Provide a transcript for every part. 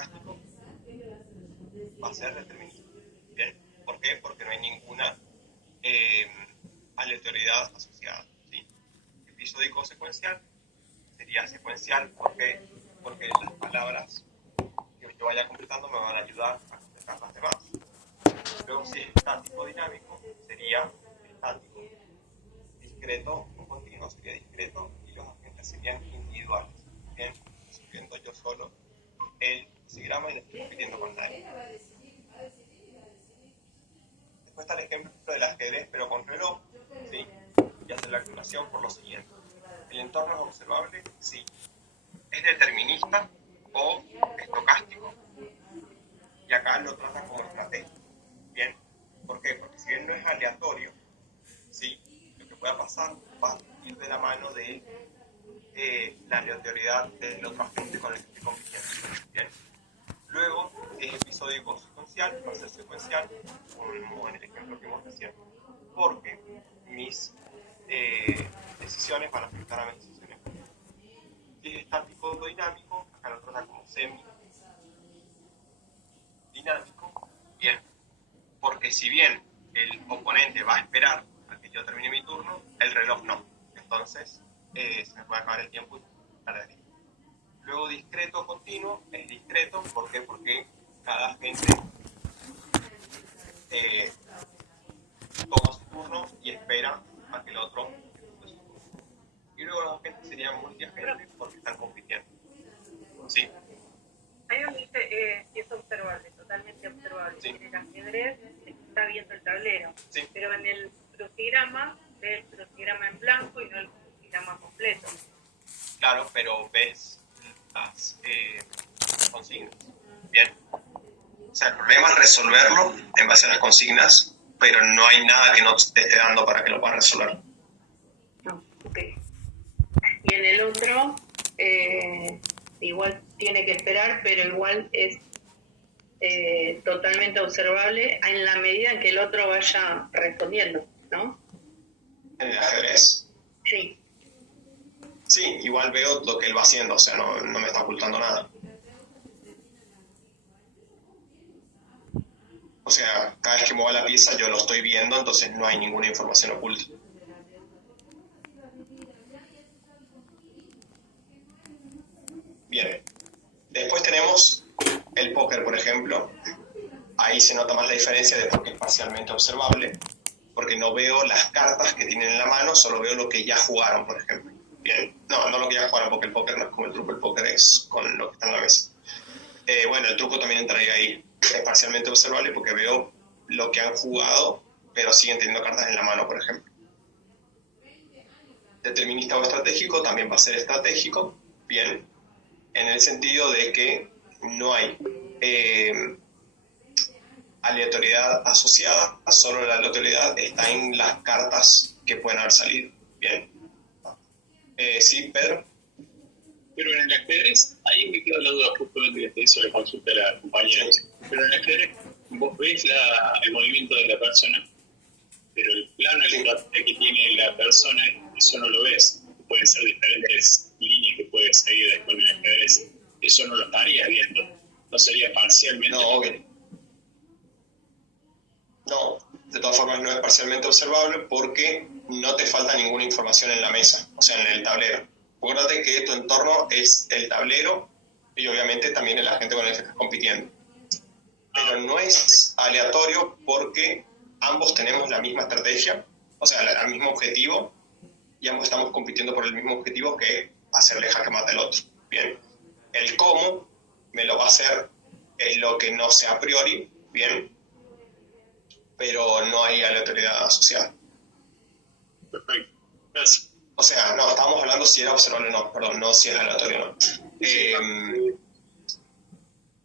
estocástico va a ser determinista. ¿Bien? ¿Por qué? Porque no hay ninguna aleatoriedad asociada. ¿Sí? Episódico secuencial sería secuencial porque las palabras que yo vaya completando me van a ayudar a completar las demás. Luego, si es estático dinámico, sería estático. Discreto o continuo sería discreto y los agentes serían individuales. Bien, escribiendo yo solo el psigrama y no estoy compitiendo con nadie. Después está el ejemplo del ajedrez, pero con reloj, ¿sí? Y hacer la aclaración por lo siguiente. ¿El entorno es observable? Sí. ¿Es determinista o estocástico? Y acá lo trata como estratégico. ¿Bien? ¿Por qué? Porque si bien no es aleatorio, ¿sí? Lo que pueda pasar va a ir de la mano de la aleatoriedad del otro agente con el que estoy compitiendo. ¿Bien? Luego, si es episódico secuencial, va a ser secuencial, como en el ejemplo que hemos recién, porque mis decisiones van a afectar a mis decisiones. Si es estático o dinámico, acá lo trata como semi-dinámico, bien, porque si bien el oponente va a esperar a que yo termine mi turno, el reloj no. Entonces, se me puede acabar el tiempo y perder. Luego, discreto continuo es discreto, ¿por qué? Porque cada agente toma su turno y espera a que el otro ejecute su turno. Y luego los agentes serían multiagentes porque están compitiendo. Sí. Hay un dice, es observable, totalmente observable. Sí. En el ajedrez se está viendo el tablero, sí. Pero en el crucigrama ve el crucigrama en blanco y no el crucigrama completo. Claro, pero ves las consignas. Bien. O sea, el problema es resolverlo en base a las consignas, pero no hay nada que no te esté dando para que lo puedas resolver. No, ok. Y en el otro, igual tiene que esperar, pero igual es totalmente observable en la medida en que el otro vaya respondiendo, ¿no? ¿En el ajedrez? Sí. Sí, igual veo lo que él va haciendo, o sea, no me está ocultando nada. O sea, cada vez que mueva la pieza yo lo estoy viendo, entonces no hay ninguna información oculta. Bien. Después tenemos el póker, por ejemplo. Ahí se nota más la diferencia de porque es parcialmente observable, porque no veo las cartas que tienen en la mano, solo veo lo que ya jugaron, por ejemplo. Bien. No lo que ya jugaron, porque el póker no es como el truco, el póker es con lo que está en la mesa. Bueno, el truco también entraría ahí. Es parcialmente observable porque veo lo que han jugado, pero siguen teniendo cartas en la mano, por ejemplo. Determinista o estratégico también va a ser estratégico, bien, en el sentido de que no hay aleatoriedad asociada, solo la aleatoriedad está en las cartas que pueden haber salido, bien. Sí, Pedro. Pero en el ajedrez, ahí me queda la duda justamente de eso, le consulta a la compañera. Pero en el ajedrez vos ves el movimiento de la persona, pero el plano que tiene la persona, eso no lo ves. Pueden ser diferentes líneas que puedes seguir después en el ajedrez. Eso no lo estarías viendo. No sería parcialmente. No, obvio. No, de todas formas no es parcialmente observable porque no te falta ninguna información en la mesa, o sea, en el tablero. Acuérdate que tu entorno es el tablero y obviamente también el agente con el que estás compitiendo. Pero no es aleatorio porque ambos tenemos la misma estrategia, o sea, el mismo objetivo, y ambos estamos compitiendo por el mismo objetivo que hacerle jaque mate al otro. Bien, el cómo me lo va a hacer es lo que no sé a priori, bien, pero no hay aleatoriedad asociada. Perfecto, gracias. O sea, no, estábamos hablando si era observable o no, perdón, no si era aleatorio o no.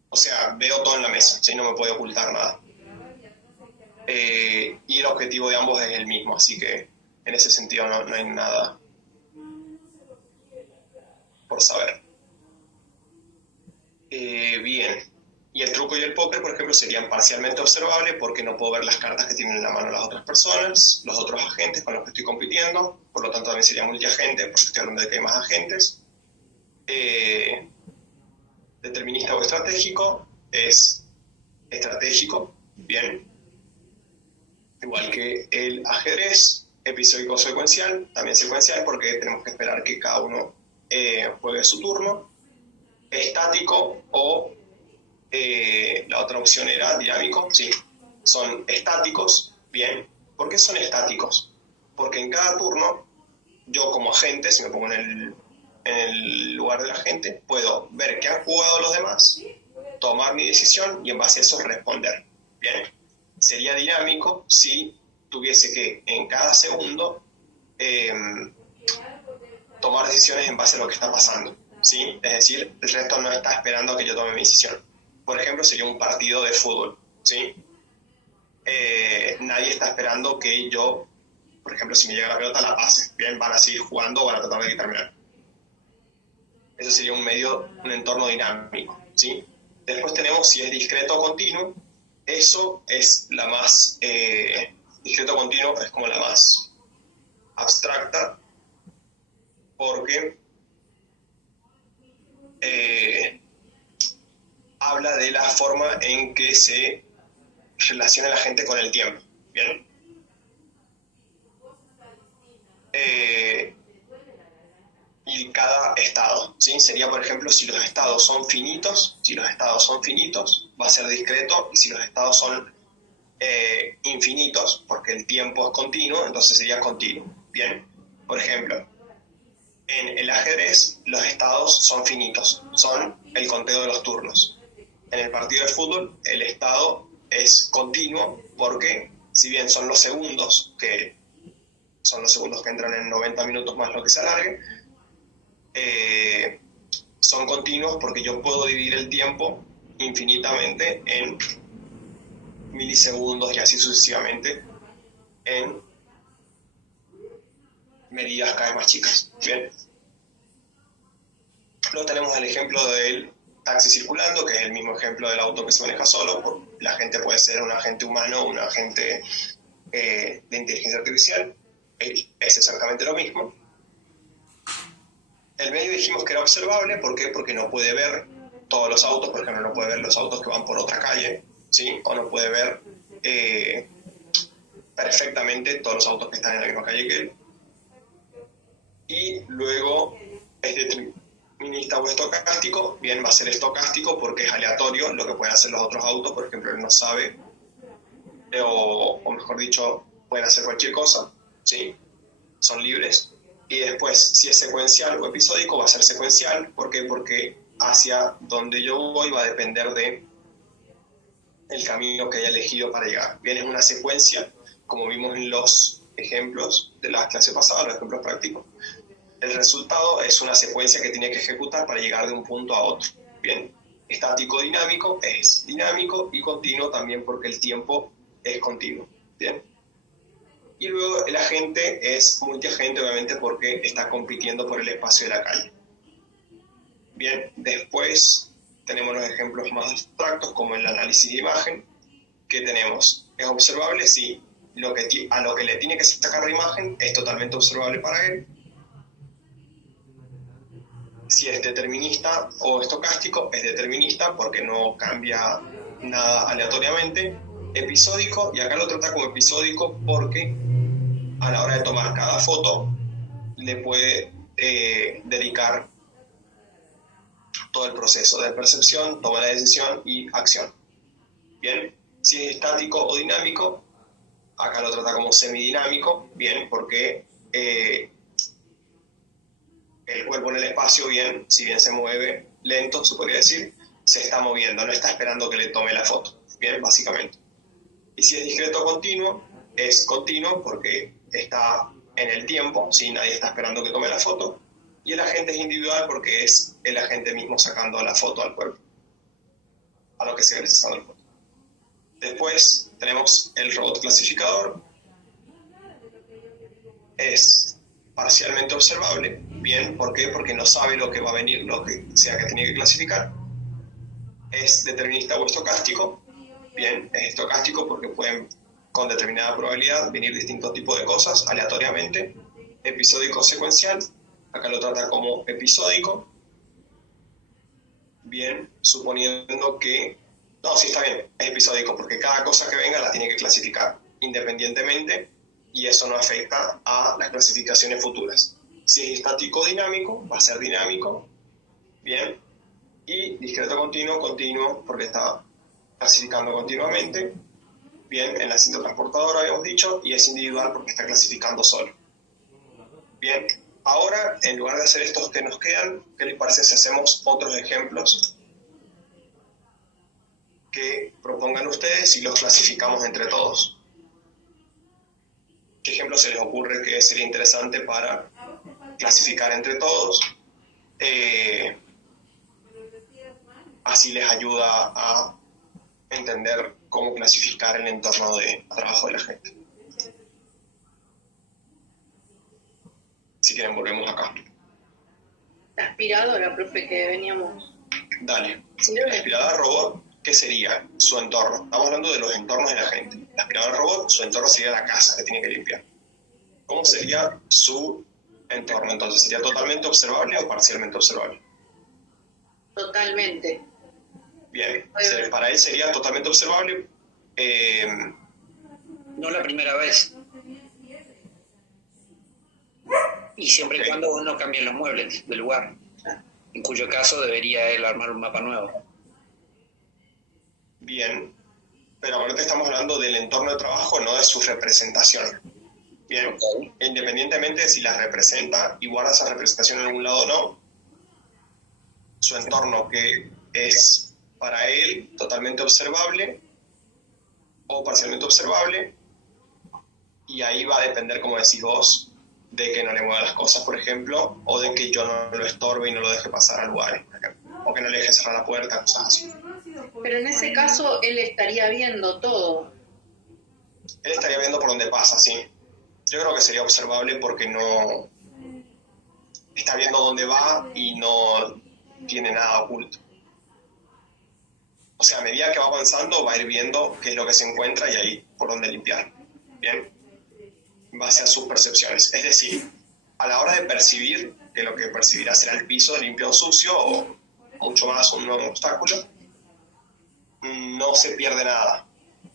O sea, veo todo en la mesa, ¿sí? No me puede ocultar nada. Y el objetivo de ambos es el mismo, así que en ese sentido no hay nada por saber. Bien. Y el truco y el póker, por ejemplo, serían parcialmente observables porque no puedo ver las cartas que tienen en la mano las otras personas, los otros agentes con los que estoy compitiendo, por lo tanto también sería multiagente, porque estoy hablando de que hay más agentes. determinista o estratégico es estratégico, bien. Igual que el ajedrez, episódico secuencial, también secuencial porque tenemos que esperar que cada uno juegue su turno. Estático o la otra opción era dinámico, sí, son estáticos, bien. ¿Por qué son estáticos? Porque en cada turno, yo como agente, si me pongo en el lugar de la gente, puedo ver qué han jugado los demás, tomar mi decisión y en base a eso responder, bien. Sería dinámico si tuviese que en cada segundo tomar decisiones en base a lo que está pasando, ¿sí? Es decir, el resto no está esperando a que yo tome mi decisión. Por ejemplo, sería un partido de fútbol, ¿sí? Nadie está esperando que yo, por ejemplo, si me llega la pelota, la pase. Bien, van a seguir jugando o van a tratar de terminar. Eso sería un entorno dinámico, ¿sí? Después tenemos si es discreto o continuo. Eso es la más... discreto o continuo es como la más abstracta porque habla de la forma en que se relaciona la gente con el tiempo, ¿bien? Y cada estado, ¿sí? Sería, por ejemplo, si los estados son finitos, va a ser discreto, y si los estados son infinitos, porque el tiempo es continuo, entonces sería continuo, ¿bien? Por ejemplo, en el ajedrez los estados son finitos, son el conteo de los turnos. En el partido de fútbol el estado es continuo porque si bien son los segundos que entran en 90 minutos más lo que se alargue, son continuos porque yo puedo dividir el tiempo infinitamente en milisegundos y así sucesivamente en medidas cada vez más chicas. Bien. Luego tenemos el ejemplo del taxi circulando, que es el mismo ejemplo del auto que se maneja solo. La gente puede ser un agente humano o un agente de inteligencia artificial. Es exactamente lo mismo. El medio dijimos que era observable. ¿Por qué? Porque no puede ver todos los autos, por ejemplo, no puede ver los autos que van por otra calle, ¿sí? O no puede ver perfectamente todos los autos que están en la misma calle que él. Y luego es determinista o estocástico. Bien, va a ser estocástico porque es aleatorio lo que pueden hacer los otros autos. Por ejemplo, él no sabe, o mejor dicho, pueden hacer cualquier cosa, ¿sí? Son libres. Y después, si es secuencial o episódico, va a ser secuencial. ¿Por qué? Porque hacia donde yo voy va a depender de el camino que haya elegido para llegar. Bien, es una secuencia, como vimos en los ejemplos de la clase pasada, los ejemplos prácticos. El resultado es una secuencia que tiene que ejecutar para llegar de un punto a otro. Bien, estático dinámico es dinámico y continuo también porque el tiempo es continuo. Bien. Y luego el agente es multiagente, obviamente, porque está compitiendo por el espacio de la calle. Bien, después tenemos los ejemplos más abstractos, como el análisis de imagen, que tenemos. ¿Es observable? Sí. A lo que le tiene que sacar la imagen es totalmente observable para él. Si es determinista o estocástico, es determinista porque no cambia nada aleatoriamente. Episódico, y acá lo trata como episódico porque a la hora de tomar cada foto le puede dedicar todo el proceso de percepción, toma de decisión y acción. Bien, si es estático o dinámico, acá lo trata como semidinámico, bien, porque el cuerpo en el espacio, bien, si bien se mueve lento, se podría decir, se está moviendo, no está esperando que le tome la foto, bien, básicamente. Y si es discreto o continuo, es continuo porque está en el tiempo, ¿sí? Nadie está esperando que tome la foto. Y el agente es individual porque es el agente mismo sacando la foto al cuerpo, a lo que se ve sacando la foto. Después tenemos el robot clasificador. Es parcialmente observable. Bien, ¿por qué? Porque no sabe lo que va a venir, lo que sea que tiene que clasificar. Es determinista o estocástico. Bien, es estocástico porque pueden con determinada probabilidad venir distintos tipos de cosas aleatoriamente. Episódico secuencial, acá lo trata como episódico. bien, suponiendo que... No, sí está bien, es episódico, porque cada cosa que venga la tiene que clasificar independientemente y eso no afecta a las clasificaciones futuras. Si es estático o dinámico, va a ser dinámico, bien, y discreto continuo, porque está clasificando continuamente, bien, en la cinta transportadora habíamos dicho, y es individual porque está clasificando solo. Bien, ahora, en lugar de hacer estos que nos quedan, ¿qué les parece si hacemos otros ejemplos que propongan ustedes y los clasificamos entre todos? ¿Qué ejemplo se les ocurre que sería interesante para clasificar entre todos? Así les ayuda a entender cómo clasificar el entorno de trabajo de la gente. Si quieren, volvemos acá. La aspiradora, profe, que veníamos. Dale. La aspiradora robot, ¿qué sería su entorno? Estamos hablando de los entornos de la gente. La aspiradora robot, su entorno sería la casa que tiene que limpiar. ¿Cómo sería su entorno? Entonces, ¿sería totalmente observable o parcialmente observable? Totalmente. Bien, para él sería totalmente observable. No la primera vez. Y siempre y cuando uno cambie los muebles del lugar, en cuyo caso debería él armar un mapa nuevo. Bien, pero ahora estamos hablando del entorno de trabajo, no de su representación. Bien, okay. Independientemente de si la representa y guarda esa representación en algún lado o no, su entorno que es para él totalmente observable o parcialmente observable, y ahí va a depender, como decís vos, de que no le mueva las cosas, por ejemplo, o de que yo no lo estorbe y no lo deje pasar a lugares, por ejemplo, o que no le deje cerrar la puerta, cosas así. Pero en ese caso él estaría viendo todo. Él estaría viendo por dónde pasa, sí. Yo creo que sería observable porque no está viendo dónde va y no tiene nada oculto. O sea, a medida que va avanzando va a ir viendo qué es lo que se encuentra y ahí por dónde limpiar. Bien, en base a sus percepciones. Es decir, a la hora de percibir, que lo que percibirá será el piso limpio o sucio o mucho más un nuevo obstáculo, no se pierde nada.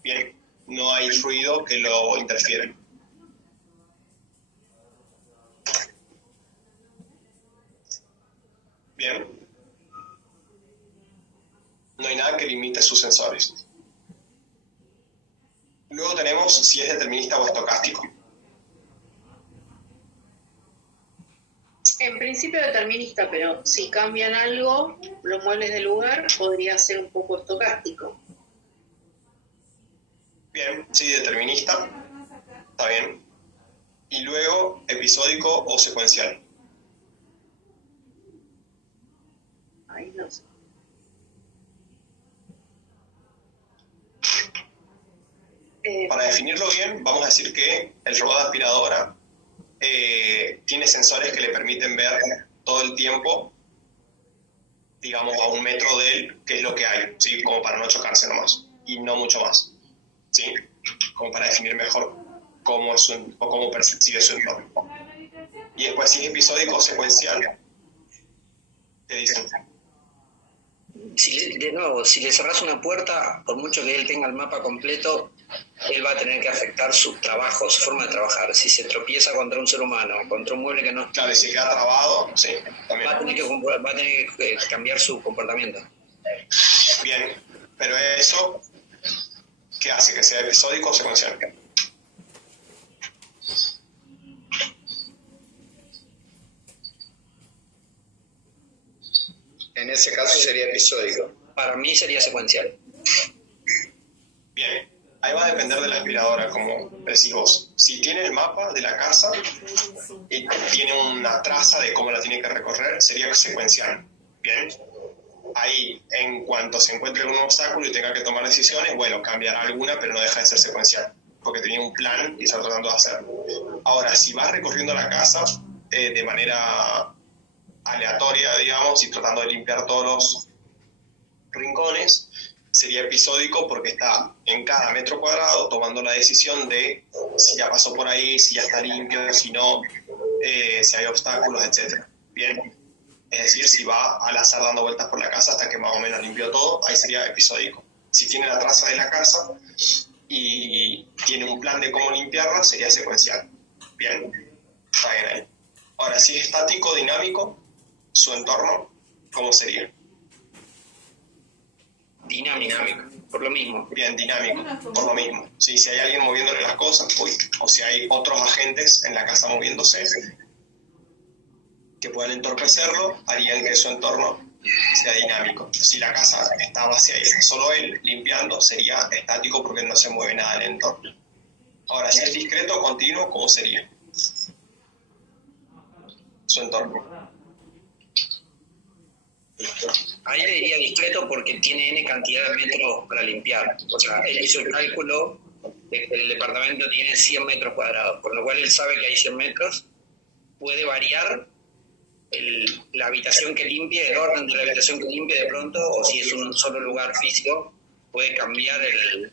Bien, no hay ruido que lo interfiere. Bien, no hay nada que limite sus sensores. Luego tenemos si es determinista o estocástico. En principio determinista, pero si cambian algo, los muebles del lugar, podría ser un poco estocástico. Bien, sí, determinista. Está bien. Y luego, episódico o secuencial. Ahí no sé. Para definirlo bien, vamos a decir que el robot de aspiradora tiene sensores que le permiten ver todo el tiempo, digamos, a 1 metro de él, qué es lo que hay, ¿sí? Como para no chocarse nomás, y no mucho más, ¿sí? Como para definir mejor cómo percibe su entorno. Y después, si es episódico o secuencial, ¿qué dicen? De nuevo, si le cerrás una puerta, por mucho que él tenga el mapa completo, él va a tener que afectar su trabajo, su forma de trabajar. Si se tropieza contra un ser humano, contra un mueble que no... Claro, y si queda trabado, sí, también. Va a tener que cambiar su comportamiento. Bien, pero eso, ¿qué hace? ¿Que sea episódico o secuencial? En ese caso sería episódico. Para mí sería secuencial. Bien, ahí va a depender de la aspiradora, como decís vos. Si tiene el mapa de la casa y tiene una traza de cómo la tiene que recorrer, sería secuencial. Bien, ahí en cuanto se encuentre algún obstáculo y tenga que tomar decisiones, bueno, cambiará alguna, pero no deja de ser secuencial, porque tenía un plan y está tratando de hacerlo. Ahora, si va recorriendo la casa de manera aleatoria, digamos, y tratando de limpiar todos los rincones, sería episódico porque está en cada metro cuadrado tomando la decisión de si ya pasó por ahí, si ya está limpio, si no, si hay obstáculos, etc. Bien. Es decir, si va al azar dando vueltas por la casa hasta que más o menos limpió todo, ahí sería episódico. Si tiene la traza de la casa y tiene un plan de cómo limpiarla, sería secuencial. Bien, está bien ahí. Ahora, si es estático, dinámico, su entorno, ¿cómo sería? Dinámico, por lo mismo. Bien, dinámico, por lo mismo. Sí, si hay alguien moviéndole las cosas, o si hay otros agentes en la casa moviéndose que puedan entorpecerlo, harían que su entorno sea dinámico. Si la casa está vacía y está solo él limpiando, sería estático porque no se mueve nada en el entorno. Ahora, si es discreto o continuo, ¿cómo sería su entorno? Ahí le diría discreto porque tiene N cantidad de metros para limpiar. O sea, él hizo el cálculo de que el departamento tiene 100 metros cuadrados, por lo cual él sabe que hay 100 metros. Puede variar la habitación que limpie, el orden de la habitación que limpie de pronto, o si es un solo lugar físico, puede cambiar el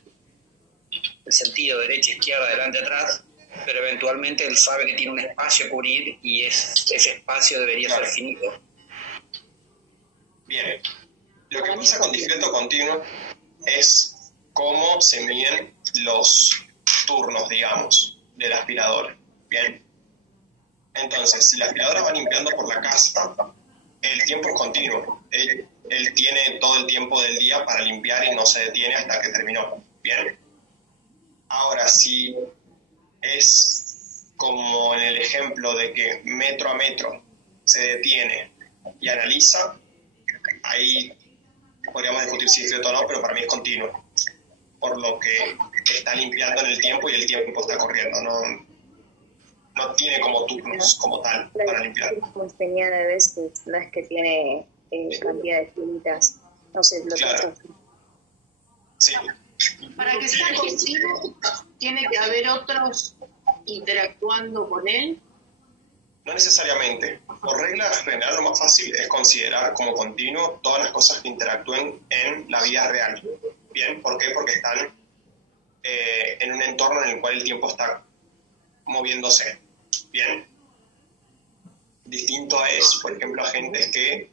sentido derecha, izquierda, adelante, atrás, pero eventualmente él sabe que tiene un espacio a cubrir y ese espacio debería ser finito. Bien, lo que pasa con discreto continuo es cómo se miden los turnos, digamos, de la aspiradora. Bien, entonces, si la aspiradora va limpiando por la casa, el tiempo es continuo. Él tiene todo el tiempo del día para limpiar y no se detiene hasta que terminó. Bien, ahora, si es como en el ejemplo de que metro a metro se detiene y analiza, ahí podríamos discutir si es discreto o no, pero para mí es continuo, por lo que está limpiando en el tiempo y el tiempo está corriendo, no tiene como turnos como tal para limpiar. Tenía de veces, no es que tiene cantidades finitas, no sé, lo claro. que Sí. Para que sea continuo, tiene que haber otros interactuando con él. No necesariamente. Por regla general, lo más fácil es considerar como continuo todas las cosas que interactúen en la vida real. ¿Bien? ¿Por qué? Porque están en un entorno en el cual el tiempo está moviéndose. ¿Bien? Distinto es, por ejemplo, agentes que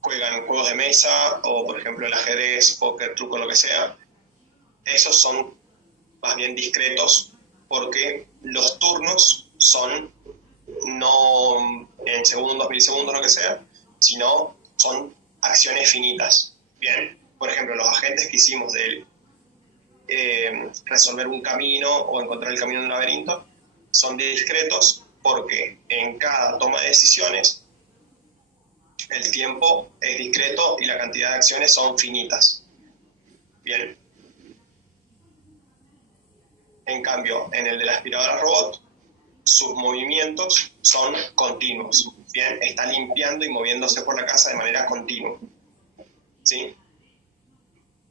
juegan juegos de mesa o, por ejemplo, el ajedrez, póker, truco, lo que sea. Esos son más bien discretos porque los turnos son no en segundos, milisegundos, lo que sea, sino son acciones finitas. Bien, por ejemplo, los agentes que hicimos de resolver un camino o encontrar el camino en un laberinto son discretos porque en cada toma de decisiones el tiempo es discreto y la cantidad de acciones son finitas. Bien. En cambio, en el de la aspiradora robot, sus movimientos son continuos. Bien, está limpiando y moviéndose por la casa de manera continua. ¿Sí?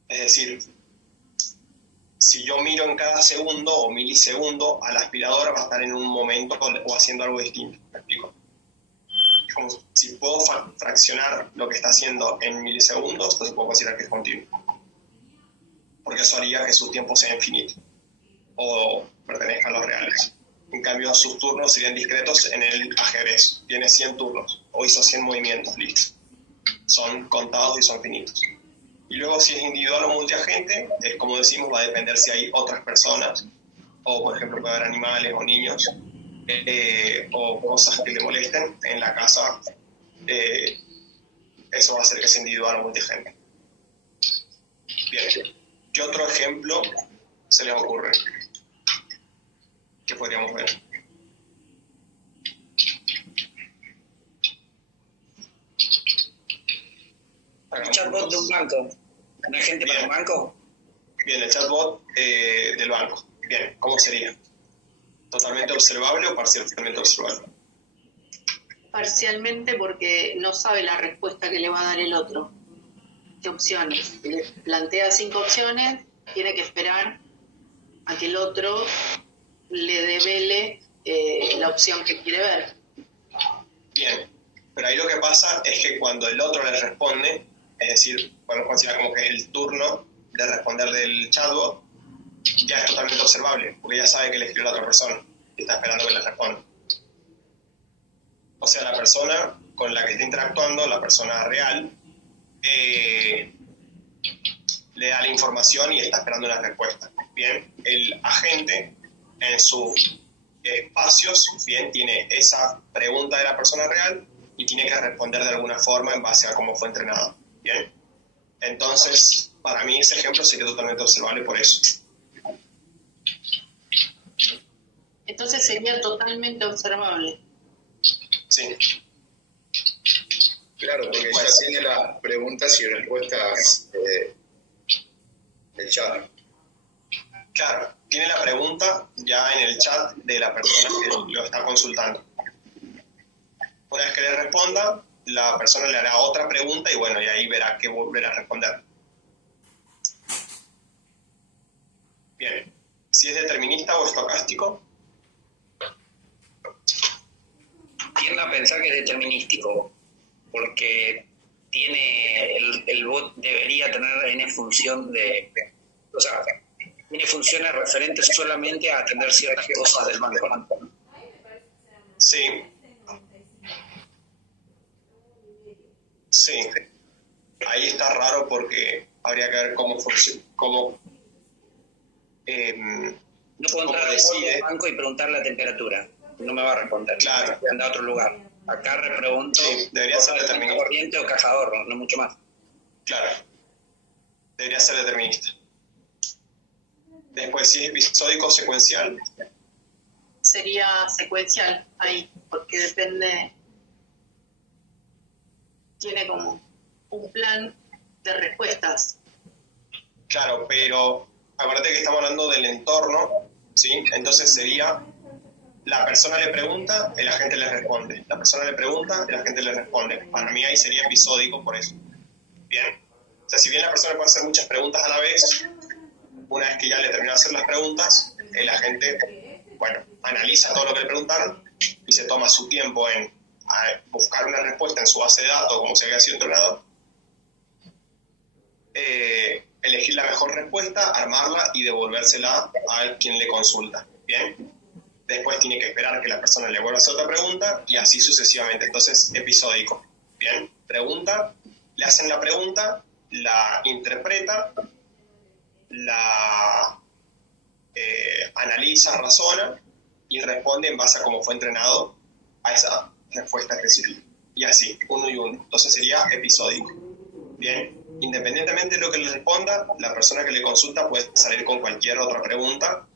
Es decir, si yo miro en cada segundo o milisegundo a la aspiradora, va a estar en un momento o haciendo algo distinto. ¿Me explico? Es como si puedo fraccionar lo que está haciendo en milisegundos, entonces puedo considerar que es continuo. Porque eso haría que su tiempo sea infinito o pertenezcan a los reales. En cambio, sus turnos serían discretos en el ajedrez. Tiene 100 turnos o hizo 100 movimientos, listo. Son contados y son finitos. Y luego, si es individual o multiagente, es como decimos, va a depender si hay otras personas, o por ejemplo puede haber animales o niños, o cosas que le molesten en la casa. Eso va a hacer que sea individual o multiagente. Bien, ¿qué otro ejemplo se les ocurre? ¿Qué podríamos ver? El chatbot de un banco. ¿Un agente para un banco? Bien, el chatbot del banco. Bien, ¿cómo sería? ¿Totalmente observable o parcialmente observable? Parcialmente porque no sabe la respuesta que le va a dar el otro. ¿Qué opciones? Le plantea 5 opciones, tiene que esperar a que el otro le devele la opción que quiere ver. Bien, pero ahí lo que pasa es que cuando el otro le responde, es decir, podemos considerar como que es el turno de responder del chatbot, ya es totalmente observable, porque ya sabe que le escribió la otra persona y está esperando que le responda. O sea, la persona con la que está interactuando, la persona real, le da la información y está esperando una respuesta. Bien, el agente en sus espacios, bien, tiene esa pregunta de la persona real y tiene que responder de alguna forma en base a cómo fue entrenado. Bien, entonces, para mí ese ejemplo sería totalmente observable por eso. Entonces sería totalmente observable. Sí. Claro, porque ya tiene las preguntas y respuestas del chat. Claro, tiene la pregunta ya en el chat de la persona que lo está consultando. Una vez que le responda, la persona le hará otra pregunta y bueno, y ahí verá que volverá a responder. Bien, si es determinista o estocástico. Tiendo a pensar que es determinístico, porque tiene el bot debería tener n función de, o sea, tiene funciones referentes solamente a atender ciertas cosas del banco. Sí. Sí. Ahí está raro porque habría que ver cómo funciona, no puedo entrar al banco y preguntar la temperatura. No me va a responder. Claro. Anda a otro lugar. Acá repregunto. Sí, debería ser determinista. Corriente o caja de ahorro, no mucho más. Claro. Debería ser determinista. Después, si es episódico o secuencial. Sería secuencial ahí, porque depende, tiene como un plan de respuestas. Claro, pero acuérdate que estamos hablando del entorno, ¿sí? Entonces sería, la persona le pregunta, el agente le responde. La persona le pregunta, el agente le responde. Para mí ahí sería episódico por eso. Bien. O sea, si bien la persona puede hacer muchas preguntas a la vez, una vez que ya le terminó de hacer las preguntas, el agente, bueno, analiza todo lo que le preguntaron y se toma su tiempo en buscar una respuesta en su base de datos, como se había sido entrenado, elegir la mejor respuesta, armarla y devolvérsela a quien le consulta. Bien. Después tiene que esperar que la persona le vuelva a hacer otra pregunta y así sucesivamente. Entonces, episódico. Bien. Pregunta, le hacen la pregunta, la interpreta, la analiza, razona y responde en base a cómo fue entrenado a esa respuesta específica. Y así, uno y uno. Entonces sería episódico. Bien. Independientemente de lo que le responda, la persona que le consulta puede salir con cualquier otra pregunta,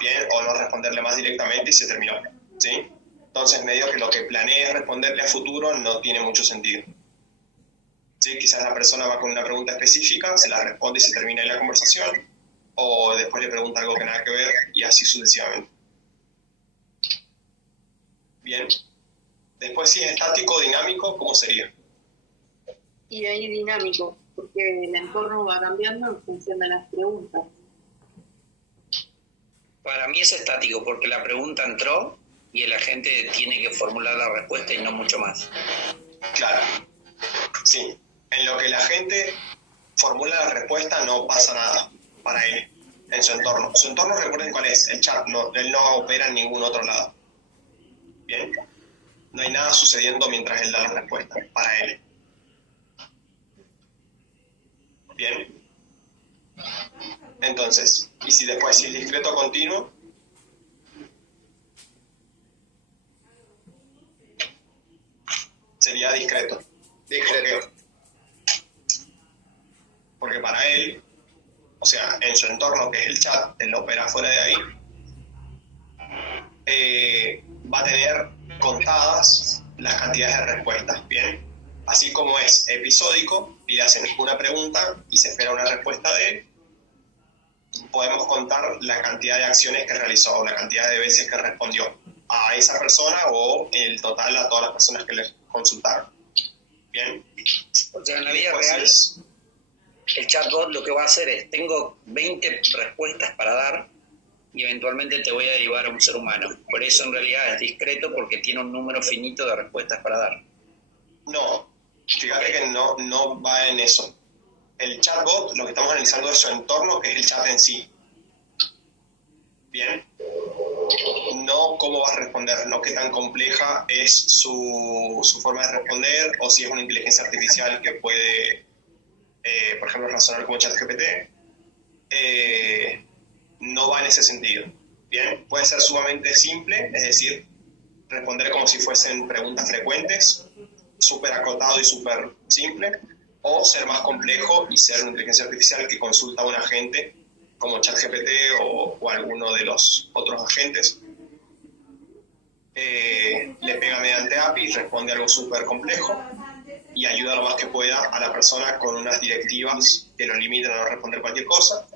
bien, o no responderle más directamente y se terminó, ¿sí? Entonces, medio que lo que planee responderle a futuro no tiene mucho sentido. ¿Sí? Quizás la persona va con una pregunta específica, se la responde y se termina ahí la conversación, o después le pregunta algo que nada que ver y así sucesivamente. Bien. Después, si es estático o dinámico, ¿cómo sería? Y ahí dinámico, porque el entorno va cambiando en función de las preguntas. Para mí es estático, porque la pregunta entró y el agente tiene que formular la respuesta y no mucho más. Claro. Sí. En lo que la gente formula la respuesta no pasa nada para él, en su entorno. Su entorno, recuerden cuál es, el chat. No, él no opera en ningún otro lado. Bien. No hay nada sucediendo mientras él da la respuesta para él. Bien. Entonces, y si después si es discreto continuo, sería discreto. Discreto. Porque para él, o sea, en su entorno, que es el chat, él opera fuera de ahí, va a tener contadas las cantidades de respuestas, ¿bien? Así como es episódico, y le hacen una pregunta y se espera una respuesta de él, podemos contar la cantidad de acciones que realizó, o la cantidad de veces que respondió a esa persona o el total a todas las personas que le consultaron. ¿Bien? O sea, en la vida real, el chatbot lo que va a hacer es, tengo 20 respuestas para dar y eventualmente te voy a derivar a un ser humano. Por eso en realidad es discreto, porque tiene un número finito de respuestas para dar. No, fíjate que no va en eso. El chatbot, lo que estamos analizando es su entorno, que es el chat en sí. Bien. No cómo va a responder, no qué tan compleja es su forma de responder, o si es una inteligencia artificial que puede, por ejemplo, razonar como ChatGPT. No va en ese sentido. Bien, puede ser sumamente simple, es decir, responder como si fuesen preguntas frecuentes, súper acotado y súper simple, o ser más complejo y ser una inteligencia artificial que consulta a un agente como ChatGPT o alguno de los otros agentes. Le pega mediante API y responde algo súper complejo y ayuda lo más que pueda a la persona con unas directivas que lo limitan a no responder cualquier cosa.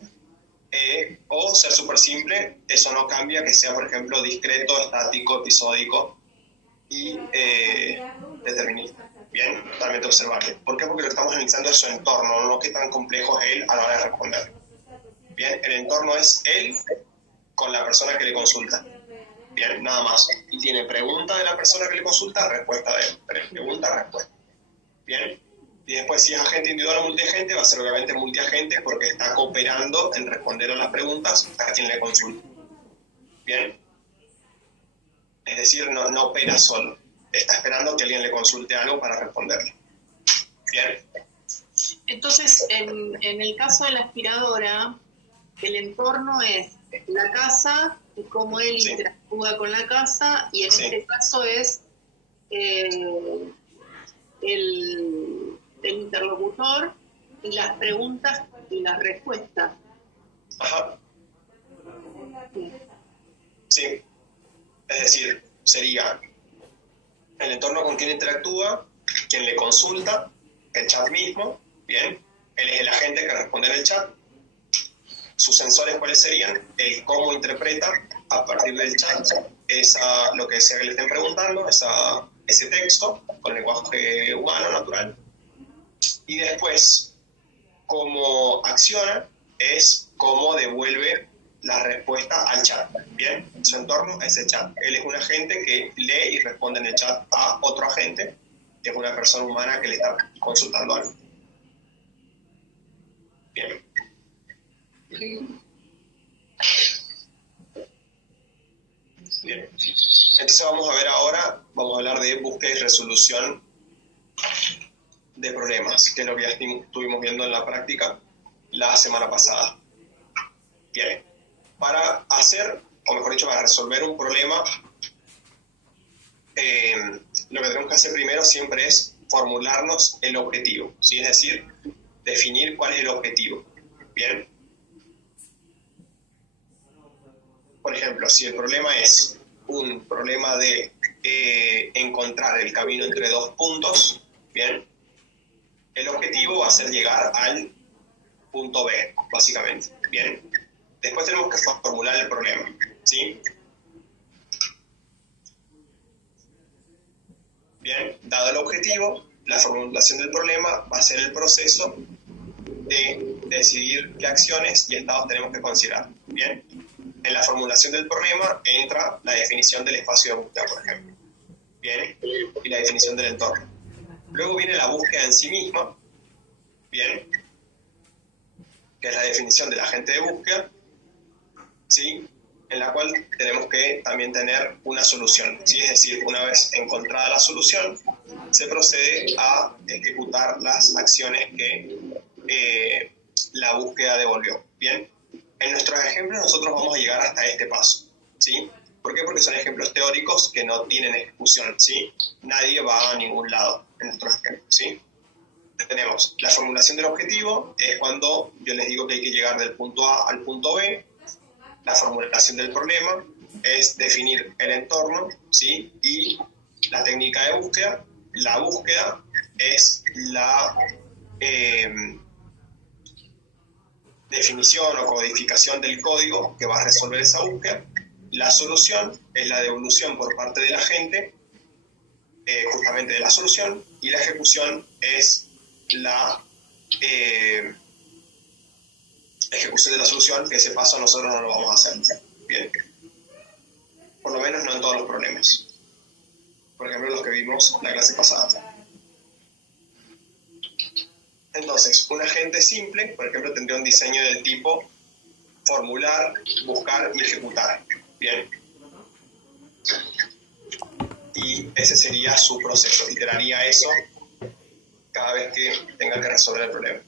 O ser súper simple, eso no cambia que sea, por ejemplo, discreto, estático, episódico y determinista. Bien, totalmente observable. ¿Por qué? Porque lo estamos analizando en su entorno, no qué tan complejo es él a la hora de responder. Bien, el entorno es él con la persona que le consulta. Bien, nada más. Y tiene pregunta de la persona que le consulta, respuesta de él. Pregunta, respuesta. Bien. Y después, si es agente individual o multiagente, va a ser obviamente multiagente porque está cooperando en responder a las preguntas a quien le consulta. Bien. Es decir, no opera solo. Está esperando que alguien le consulte algo para responderle. Bien. Entonces, en el caso de la aspiradora, el entorno es la casa y cómo él interactúa con la casa, y en este caso es el interlocutor y las preguntas y las respuestas. Ajá. Sí. Es decir, sería el entorno con quien interactúa, quien le consulta, el chat mismo, bien, él es el agente que responde en el chat. Sus sensores, ¿cuáles serían? El cómo interpreta a partir del chat lo que sea que le estén preguntando, ese texto con lenguaje humano, natural. Y después, cómo acciona es cómo devuelve la respuesta al chat. Bien, su entorno es el chat. Él es un agente que lee y responde en el chat a otro agente, que es una persona humana que le está consultando algo. Bien. Bien. Entonces vamos a hablar de búsqueda y resolución de problemas, que es lo que ya estuvimos viendo en la práctica la semana pasada. Bien. Para hacer, o mejor dicho, para resolver un problema, lo que tenemos que hacer primero siempre es formularnos el objetivo, ¿sí? Es decir, definir cuál es el objetivo. Bien. Por ejemplo, si el problema es un problema de encontrar el camino entre dos puntos, bien, el objetivo va a ser llegar al punto B, básicamente. Bien. Después tenemos que formular el problema, ¿sí? Bien, dado el objetivo, la formulación del problema va a ser el proceso de decidir qué acciones y estados tenemos que considerar. Bien, en la formulación del problema entra la definición del espacio de búsqueda, por ejemplo. Bien, y la definición del entorno. Luego viene la búsqueda en sí misma, bien, que es la definición del agente de búsqueda, ¿sí? En la cual tenemos que también tener una solución, ¿sí? Es decir, una vez encontrada la solución, se procede a ejecutar las acciones que la búsqueda devolvió. Bien, en nuestros ejemplos nosotros vamos a llegar hasta este paso, ¿sí? ¿Por qué? Porque son ejemplos teóricos que no tienen ejecución, ¿sí? Nadie va a ningún lado en nuestros ejemplos, ¿sí? Tenemos la formulación del objetivo, es cuando yo les digo que hay que llegar del punto A al punto B. La formulación del problema es definir el entorno, ¿sí? Y la técnica de búsqueda. La búsqueda es la definición o codificación del código que va a resolver esa búsqueda. La solución es la devolución por parte del agente justamente de la solución, y la ejecución es la ejecución de la solución, que ese paso nosotros no lo vamos a hacer. Bien. Por lo menos no en todos los problemas. Por ejemplo, los que vimos la clase pasada. Entonces, un agente simple, por ejemplo, tendría un diseño del tipo formular, buscar y ejecutar. Bien. Y ese sería su proceso. Iteraría eso cada vez que tenga que resolver el problema.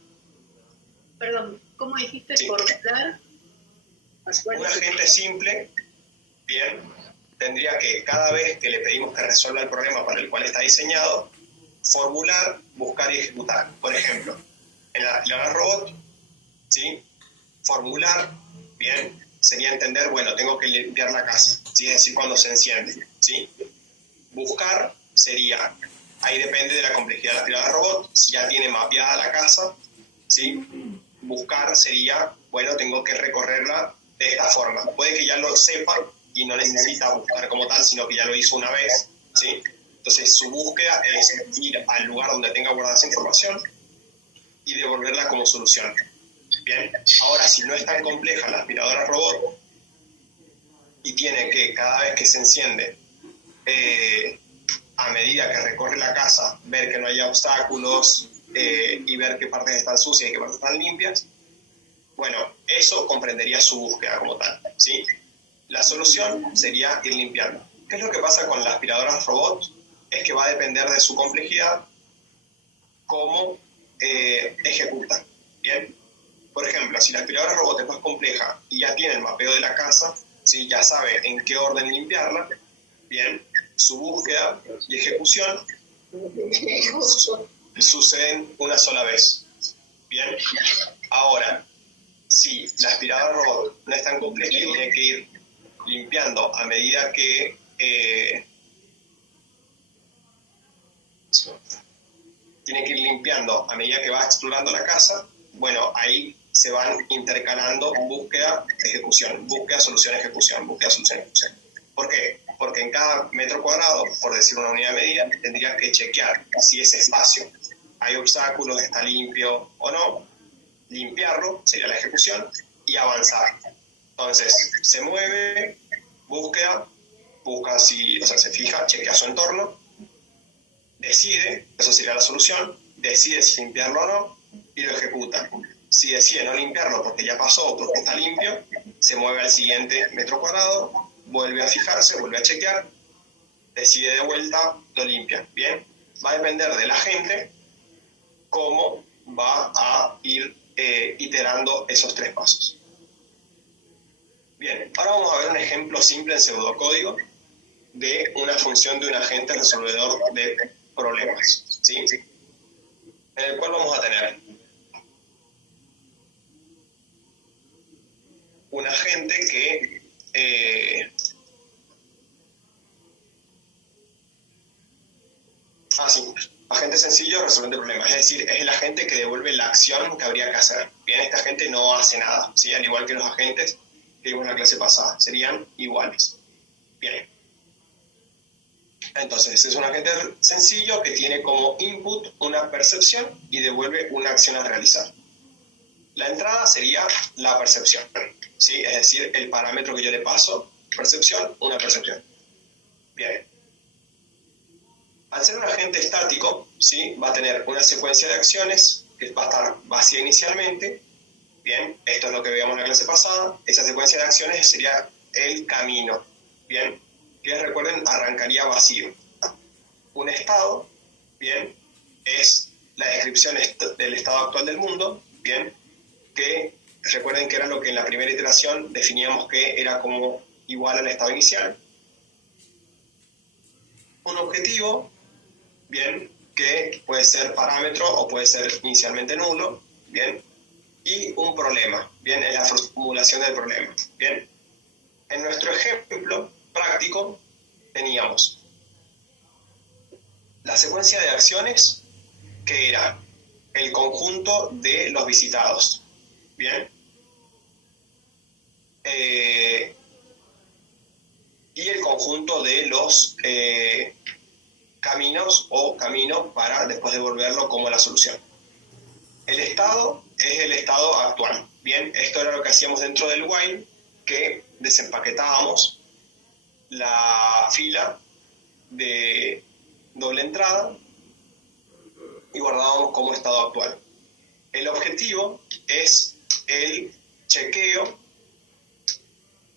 Perdón, ¿cómo dijiste? Sí. Formular. Un agente simple, bien, tendría que cada vez que le pedimos que resuelva el problema para el cual está diseñado, formular, buscar y ejecutar. Por ejemplo, en la robot, ¿sí? Formular, bien, sería entender, bueno, tengo que limpiar la casa, ¿sí? Es decir, cuando se enciende, ¿sí? Buscar sería, ahí depende de la complejidad de la aspiradora robot, si ya tiene mapeada la casa, ¿sí? Buscar sería, bueno, tengo que recorrerla de esta forma. Puede que ya lo sepa y no necesita buscar como tal, sino que ya lo hizo una vez, ¿sí? Entonces su búsqueda es ir al lugar donde tenga guardada esa información y devolverla como solución. Bien, ahora si no es tan compleja la aspiradora robot y tiene que cada vez que se enciende, a medida que recorre la casa, ver que no haya obstáculos y ver qué partes están sucias y qué partes están limpias, bueno, eso comprendería su búsqueda como tal, ¿sí? La solución sería ir limpiando. ¿Qué es lo que pasa con las aspiradoras robot? Es que va a depender de su complejidad cómo ejecuta, ¿bien? Por ejemplo, si la aspiradora robot es más compleja y ya tiene el mapeo de la casa, ¿sí? Ya sabe en qué orden limpiarla, ¿bien? Su búsqueda y ejecución suceden una sola vez, ¿bien? Ahora, si la aspiradora robot no es tan compleja y tiene que ir limpiando a medida que va explorando la casa, bueno, ahí se van intercalando búsqueda, ejecución, búsqueda, solución, ejecución, búsqueda, solución, ejecución. ¿Por qué? Porque en cada metro cuadrado, por decir una unidad de medida, tendrías que chequear si ese espacio hay obstáculos, está limpio o no, limpiarlo, sería la ejecución, y avanzar. Entonces, se mueve, busca si, o sea, se fija, chequea su entorno, decide, eso sería la solución, decide si limpiarlo o no, y lo ejecuta. Si decide no limpiarlo porque ya pasó o porque está limpio, se mueve al siguiente metro cuadrado, vuelve a fijarse, vuelve a chequear, decide de vuelta, lo limpia. Bien, va a depender de la gente cómo va a ir iterando esos tres pasos. Bien, ahora vamos a ver un ejemplo simple en pseudocódigo de una función de un agente resolvedor de problemas, ¿sí? En el cual vamos a tener un agente que agente sencillo resolviendo problemas, es decir, es el agente que devuelve la acción que habría que hacer. Bien, este agente no hace nada, ¿sí? Al igual que los agentes que vimos en la clase pasada, serían iguales. Bien. Entonces, es un agente sencillo que tiene como input una percepción y devuelve una acción a realizar. La entrada sería la percepción, ¿sí? Es decir, el parámetro que yo le paso, percepción, una percepción. Bien. Al ser un agente estático, ¿sí? Va a tener una secuencia de acciones que va a estar vacía inicialmente. Bien, esto es lo que veíamos en la clase pasada. Esa secuencia de acciones sería el camino. Bien, que recuerden, arrancaría vacío. Un estado, bien, es la descripción del estado actual del mundo, bien, que recuerden que era lo que en la primera iteración definíamos que era como igual al estado inicial. Un objetivo, bien, que puede ser parámetro o puede ser inicialmente nulo, bien, y un problema, bien, es la formulación del problema, bien. En nuestro ejemplo práctico teníamos la secuencia de acciones que era el conjunto de los visitados, bien, y el conjunto de los caminos o camino para después devolverlo como la solución. El estado es el estado actual. Bien, esto era lo que hacíamos dentro del while, que desempaquetábamos la fila de doble entrada y guardábamos como estado actual. El objetivo es el chequeo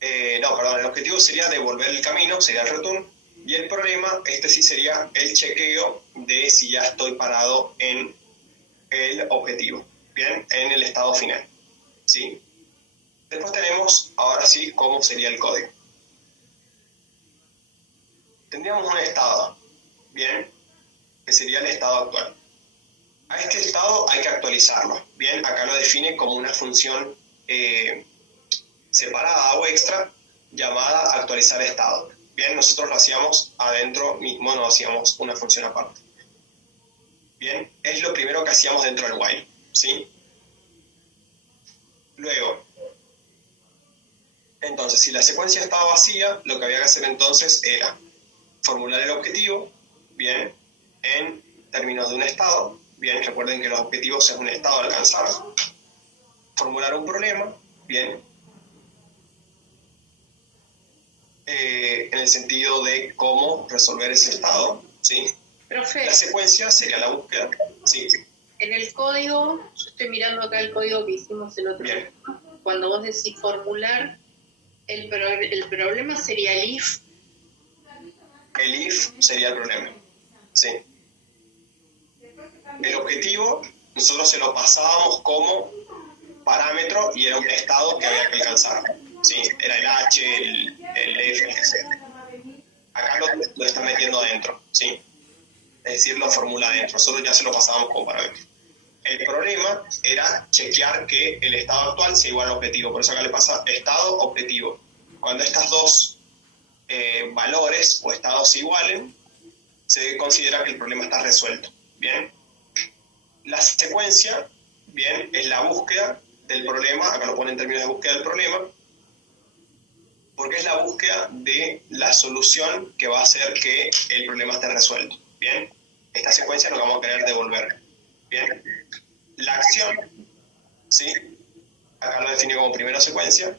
el objetivo sería devolver el camino, sería el return, y el problema, sí sería el chequeo de si ya estoy parado en el objetivo, bien, en el estado final, ¿sí? Después tenemos, ahora sí, cómo sería el código. Tendríamos un estado, bien, que sería el estado actual. A este estado hay que actualizarlo, bien, acá lo define como una función separada o extra llamada actualizar estado. Bien, nosotros lo hacíamos adentro mismo, no hacíamos una función aparte. Bien, es lo primero que hacíamos dentro del while, ¿sí? Luego, entonces, si la secuencia estaba vacía, lo que había que hacer entonces era formular el objetivo, bien, en términos de un estado, bien, recuerden que los objetivos es un estado a alcanzar, formular un problema, bien, en el sentido de cómo resolver ese estado, ¿sí? Profe, la secuencia sería la búsqueda, ¿sí? En el código, yo estoy mirando acá el código que hicimos el otro día, cuando vos decís formular, el problema sería el if. El if sería el problema, ¿sí? El objetivo, nosotros se lo pasábamos como parámetro y era un estado que había que alcanzar, ¿sí? Era el H, el F, etc. Acá lo está metiendo adentro, ¿sí? Es decir, lo formula adentro. Nosotros ya se lo pasábamos como parámetro. El problema era chequear que el estado actual sea igual al objetivo. Por eso acá le pasa estado, objetivo. Cuando estas dos valores o estados se igualen, se considera que el problema está resuelto. Bien. La secuencia, bien, es la búsqueda del problema. Acá lo pone en términos de búsqueda del problema, porque es la búsqueda de la solución que va a hacer que el problema esté resuelto. Bien. Esta secuencia es lo que vamos a querer devolver. Bien. La acción, ¿sí? Acá lo define como primera secuencia,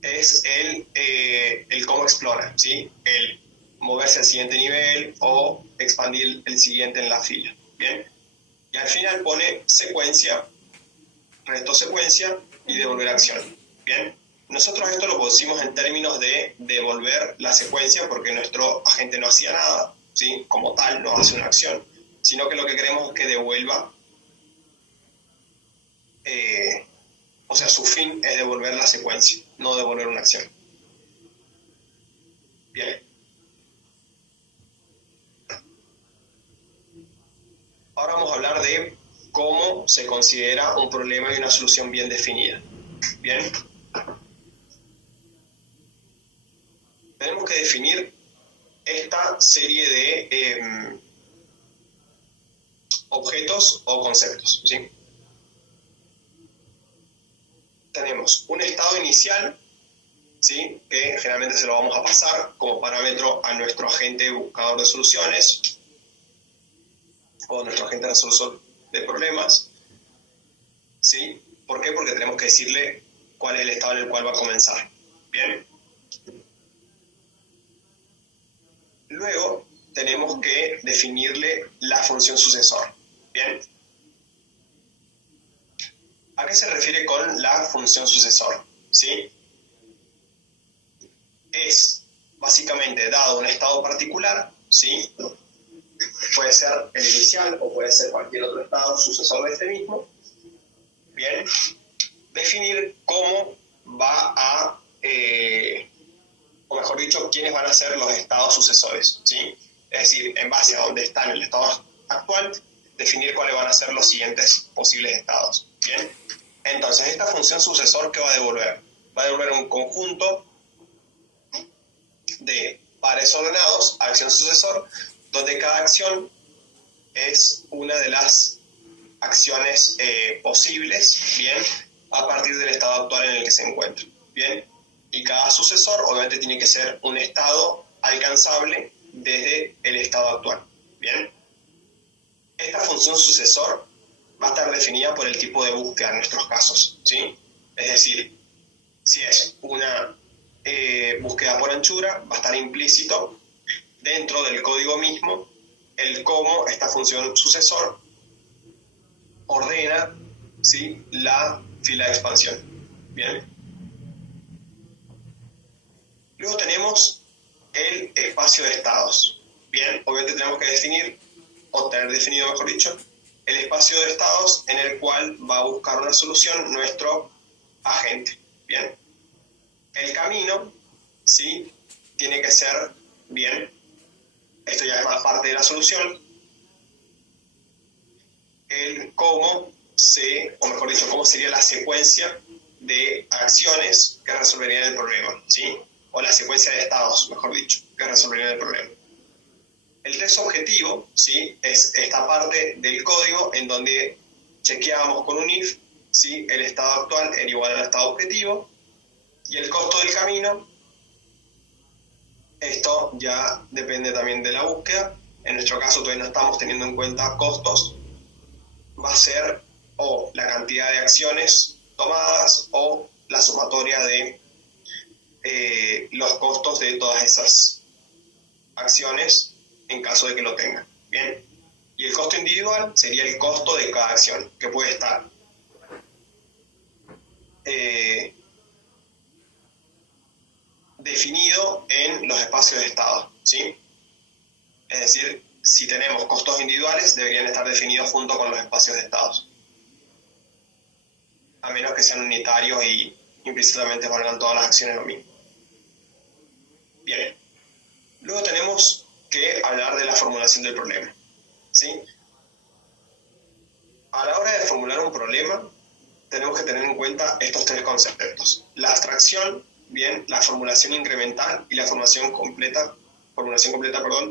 es el cómo explora, ¿sí? El moverse al siguiente nivel o expandir el siguiente en la fila. Bien. Y al final pone secuencia, resto secuencia y devolver acción. Bien. Nosotros esto lo pusimos en términos de devolver la secuencia porque nuestro agente no hacía nada, ¿sí? Como tal, no hace una acción, sino que lo que queremos es que devuelva, o sea, su fin es devolver la secuencia, no devolver una acción. Bien. Ahora vamos a hablar de cómo se considera un problema y una solución bien definida. Bien. Tenemos que definir esta serie de objetos o conceptos, ¿sí? Tenemos un estado inicial, ¿sí? Que generalmente se lo vamos a pasar como parámetro a nuestro agente buscador de soluciones o nuestro agente resolvedor de problemas, ¿sí? ¿Por qué? Porque tenemos que decirle cuál es el estado en el cual va a comenzar. Bien. Luego tenemos que definirle la función sucesor. Bien. ¿A qué se refiere con la función sucesor? ¿Sí? Es básicamente dado un estado particular, ¿sí? Puede ser el inicial o puede ser cualquier otro estado sucesor de este mismo. Bien. Definir cómo va a, o mejor dicho, quiénes van a ser los estados sucesores, ¿sí? Es decir, en base a dónde está en el estado actual, definir cuáles van a ser los siguientes posibles estados. Bien. Entonces, esta función sucesor, ¿qué va a devolver? Va a devolver un conjunto de pares ordenados, acción sucesor, donde cada acción es una de las acciones posibles, bien, a partir del estado actual en el que se encuentra. Bien. Y cada sucesor, obviamente, tiene que ser un estado alcanzable desde el estado actual. Bien. Esta función sucesor va a estar definida por el tipo de búsqueda en nuestros casos, ¿sí? Es decir, si es una búsqueda por anchura, va a estar implícito dentro del código mismo el cómo esta función sucesor ordena, ¿sí?, la fila de expansión. Bien. Luego tenemos el espacio de estados. Bien, obviamente tenemos que definir, o tener definido, mejor dicho, el espacio de estados en el cual va a buscar una solución nuestro agente. Bien, el camino, ¿sí?, tiene que ser, bien, esto ya es más parte de la solución, el cómo o mejor dicho, cómo sería la secuencia de acciones que resolverían el problema, ¿sí? O la secuencia de estados, mejor dicho, que resolverían el problema. El test objetivo, ¿sí?, es esta parte del código en donde chequeamos con un if, ¿sí?, el estado actual era igual al estado objetivo, y el costo del camino, esto ya depende también de la búsqueda. En nuestro caso todavía no estamos teniendo en cuenta costos, va a ser o la cantidad de acciones tomadas o la sumatoria de los costos de todas esas acciones en caso de que lo tengan. Bien, y el costo individual sería el costo de cada acción, que puede estar definido en los espacios de estado, ¿sí? Es decir, si tenemos costos individuales, deberían estar definidos junto con los espacios de estados, a menos que sean unitarios y implícitamente valgan todas las acciones lo mismo. Bien, luego tenemos que hablar de la formulación del problema, ¿sí? A la hora de formular un problema, tenemos que tener en cuenta estos tres conceptos: la abstracción, bien, la formulación incremental y la formulación completa,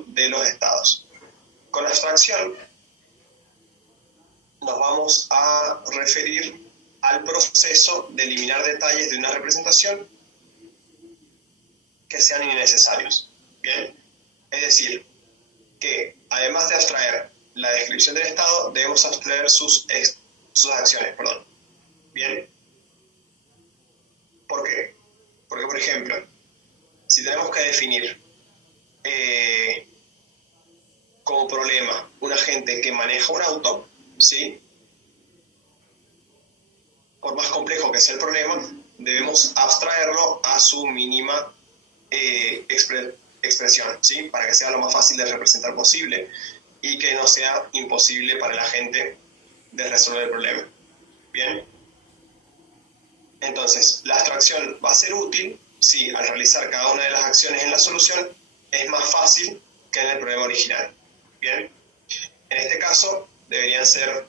de los estados. Con abstracción nos vamos a referir al proceso de eliminar detalles de una representación que sean innecesarios. Bien, es decir, que además de abstraer la descripción del estado, debemos abstraer sus acciones. Bien, ¿por qué? Porque, por ejemplo, si tenemos que definir como problema un agente que maneja un auto, ¿sí?, por más complejo que sea el problema, debemos abstraerlo a su mínima expresión, ¿sí?, para que sea lo más fácil de representar posible y que no sea imposible para el agente de resolver el problema. Bien, entonces la abstracción va a ser útil si al realizar cada una de las acciones en la solución es más fácil que en el problema original. Bien, en este caso debería ser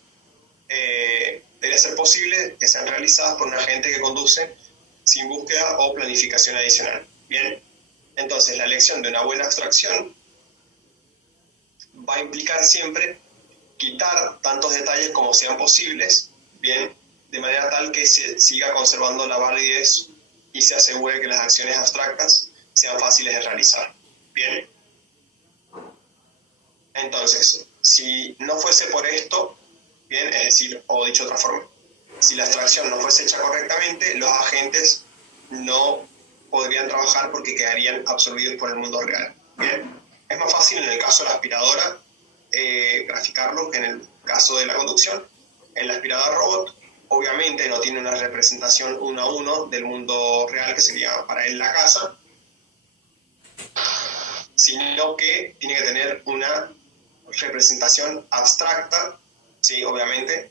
posible que sean realizadas por un agente que conduce sin búsqueda o planificación adicional. Bien, entonces la elección de una buena abstracción va a implicar siempre quitar tantos detalles como sean posibles, bien, de manera tal que se siga conservando la validez y se asegure que las acciones abstractas sean fáciles de realizar. Bien, entonces, si no fuese por esto, bien, es decir, o dicho de otra forma, si la abstracción no fuese hecha correctamente, los agentes no podrían trabajar porque quedarían absorbidos por el mundo real. Bien, es más fácil en el caso de la aspiradora graficarlo que en el caso de la conducción. En la aspiradora robot, obviamente no tiene una representación uno a uno del mundo real, que sería para él la casa, sino que tiene que tener una representación abstracta, sí, obviamente,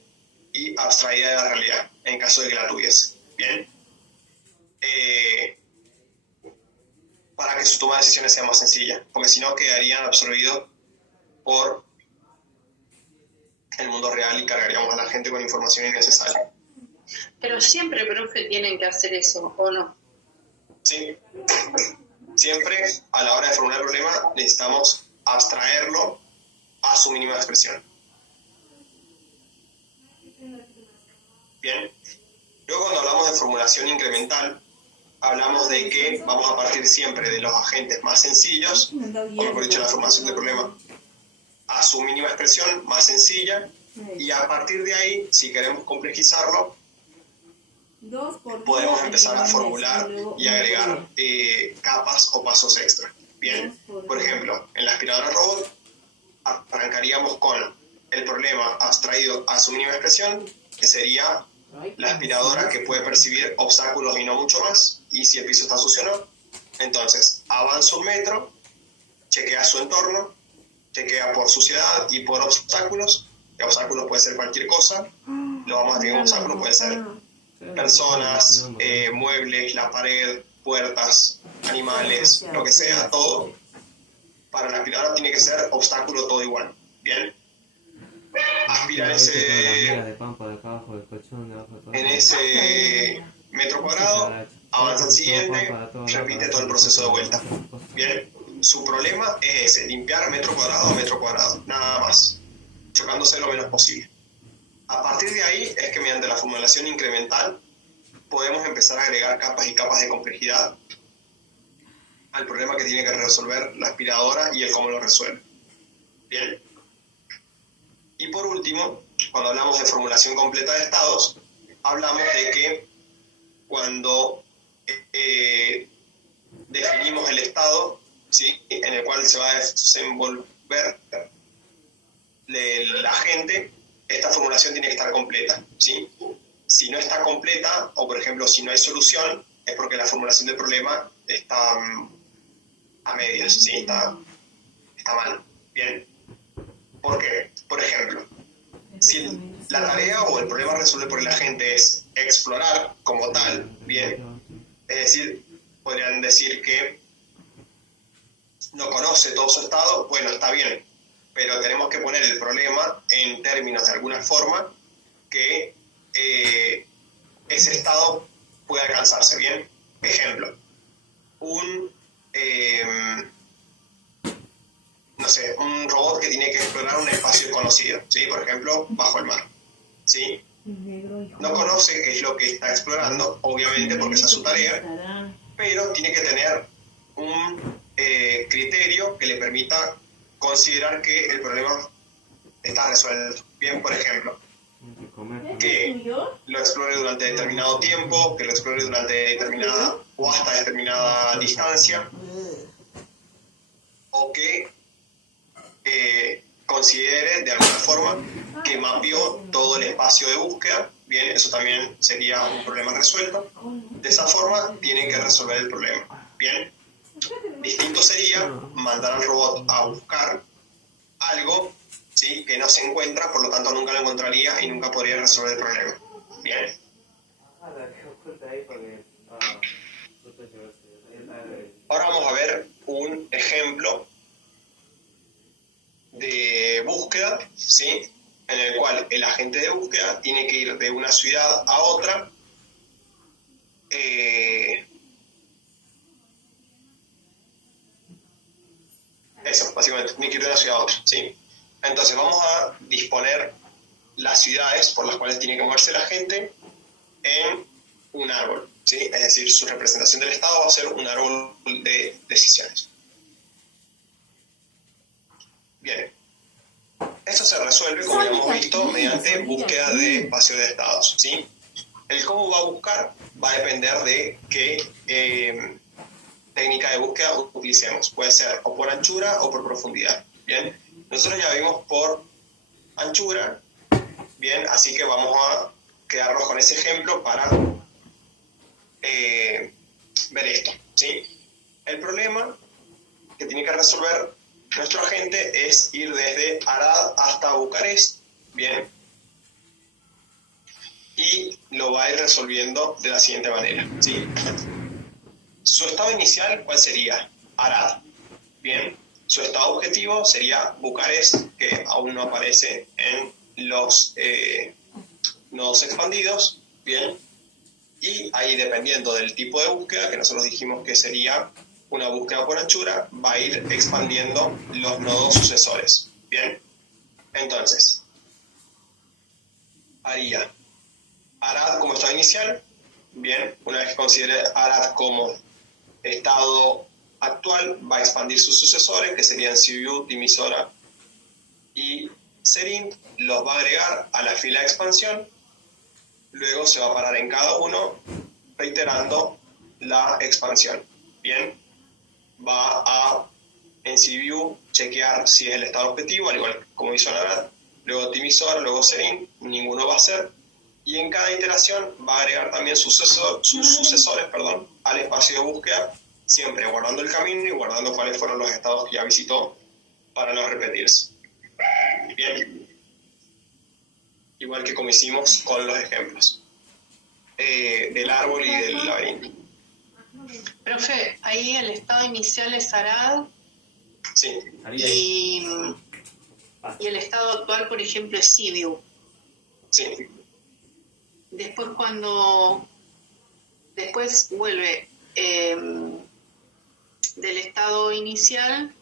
y abstraída de la realidad, en caso de que la tuviese. Bien, para que su toma de decisiones sea más sencilla, porque si no quedarían absorbidos por el mundo real y cargaríamos a la gente con información innecesaria. Pero siempre, profe, tienen que hacer eso, ¿o no? Sí, siempre a la hora de formular el problema necesitamos abstraerlo a su mínima expresión. Bien, luego cuando hablamos de formulación incremental, hablamos de que vamos a partir siempre de los agentes más sencillos, o mejor dicho, la formulación del problema a su mínima expresión más sencilla, y a partir de ahí, si queremos complejizarlo, podemos empezar a formular y agregar capas o pasos extra. Bien, por ejemplo, en la aspiradora robot arrancaríamos con el problema abstraído a su mínima expresión, que sería la aspiradora que puede percibir obstáculos y no mucho más, y si el piso está sucio o no. Entonces, avanza un metro, chequea su entorno, chequea por suciedad y por obstáculos. El obstáculo puede ser cualquier cosa. Lo vamos a decir como obstáculo, puede ser personas, muebles, la pared, puertas, animales, lo que sea, todo. Para la aspiradora tiene que ser obstáculo todo igual. Bien. Aspira en ese metro cuadrado, avanza al siguiente, repite todo el proceso de vuelta. Bien. Su problema es ese, limpiar metro cuadrado a metro cuadrado, nada más, chocándose lo menos posible. A partir de ahí es que mediante la formulación incremental podemos empezar a agregar capas y capas de complejidad al problema que tiene que resolver la aspiradora y el cómo lo resuelve. Bien. Y por último, cuando hablamos de formulación completa de estados, hablamos de que cuando definimos el estado, ¿sí?, en el cual se va a desenvolver la gente, esta formulación tiene que estar completa, ¿sí? Si no está completa, o por ejemplo, si no hay solución, es porque la formulación del problema está a medias, ¿sí? Está mal. Bien. ¿Por qué? Por ejemplo, si la tarea o el problema a resolver por el agente es explorar como tal, bien, es decir, podrían decir que no conoce todo su estado, bueno, está bien, pero tenemos que poner el problema en términos de alguna forma que ese estado pueda alcanzarse, bien. Ejemplo, un robot que tiene que explorar un espacio desconocido, ¿sí? Por ejemplo, bajo el mar, ¿sí? No conoce qué es lo que está explorando, obviamente, porque esa es su tarea, pero tiene que tener un criterio que le permita considerar que el problema está resuelto. Bien, por ejemplo, que lo explore durante determinado tiempo, que lo explore durante determinada o hasta determinada distancia, o que considere de alguna forma que mapeó todo el espacio de búsqueda. Bien, eso también sería un problema resuelto. De esa forma tienen que resolver el problema. Bien, distinto sería mandar al robot a buscar algo, ¿sí?, que no se encuentra, por lo tanto nunca lo encontraría y nunca podría resolver el problema. Bien. Ahora vamos a ver un ejemplo de búsqueda, ¿sí?, en el cual el agente de búsqueda tiene que ir de una ciudad a otra eso, básicamente, tiene que ir de una ciudad a otra, ¿sí? Entonces vamos a disponer las ciudades por las cuales tiene que moverse la gente en un árbol, ¿sí? Es decir, su representación del estado va a ser un árbol de decisiones. Bien. Esto se resuelve, como ya hemos visto, mediante búsqueda de espacio de estados, ¿sí? El cómo va a buscar va a depender de qué técnica de búsqueda utilicemos. Puede ser o por anchura o por profundidad. Bien, nosotros ya vimos por anchura, bien, así que vamos a quedarnos con ese ejemplo para ver esto, ¿sí? El problema que tiene que resolver nuestro agente es ir desde Arad hasta Bucarest, bien, y lo va a ir resolviendo de la siguiente manera, ¿sí? Su estado inicial, ¿cuál sería? Arad, bien. Su estado objetivo sería Bucarest, que aún no aparece en los nodos expandidos, bien. Y ahí, dependiendo del tipo de búsqueda, que nosotros dijimos que sería una búsqueda por anchura, va a ir expandiendo los nodos sucesores, bien. Entonces, haría Arad como estado inicial, bien. Una vez que considere Arad como estado actual, va a expandir sus sucesores, que serían CView, Timisora y Serin, los va a agregar a la fila de expansión, luego se va a parar en cada uno, reiterando la expansión. Bien, va a en CView chequear si es el estado objetivo, al igual como hizo Arad, luego Timisora, luego Serin, ninguno va a ser, y en cada iteración va a agregar también sus sucesores al espacio de búsqueda siempre guardando el camino y guardando cuáles fueron los estados que ya visitó para no repetirse. Bien. Igual que como hicimos con los ejemplos del árbol y del laberinto. Profe, ahí el estado inicial es Arad. Sí. Y el estado actual, por ejemplo, es Sibiu. Sí. Después vuelve del estado inicial,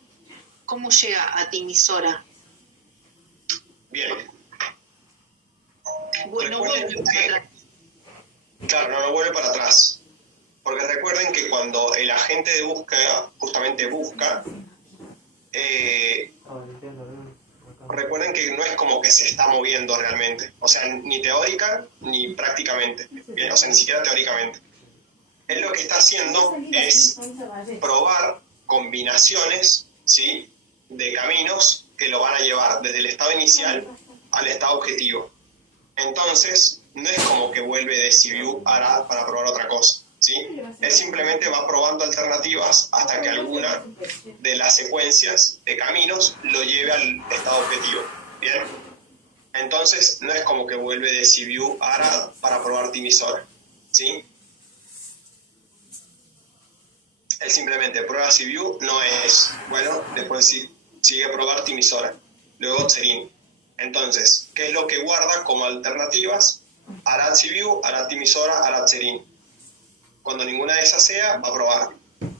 ¿cómo llega a Timisora? Bien. Bueno, vuelve para atrás. Claro, no vuelve para atrás. Porque recuerden que cuando el agente de búsqueda justamente busca, recuerden que no es como que se está moviendo realmente. O sea, ni teórica ni prácticamente. Bien, o sea, ni siquiera teóricamente. Él lo que está haciendo es probar combinaciones, ¿sí?, de caminos que lo van a llevar desde el estado inicial al estado objetivo. Entonces, no es como que vuelve de Sibiu a Arad para probar otra cosa, ¿sí? Él simplemente va probando alternativas hasta que alguna de las secuencias de caminos lo lleve al estado objetivo, ¿bien? Entonces, no es como que vuelve de Sibiu a Arad para probar Timisora, ¿sí? Él simplemente prueba Sibiu, no es, bueno, después sigue a probar Timisora, luego Tserin. Entonces, ¿qué es lo que guarda como alternativas? Arad Sibiu, Arad Timisora, Arad Tserin. Cuando ninguna de esas sea, va a probar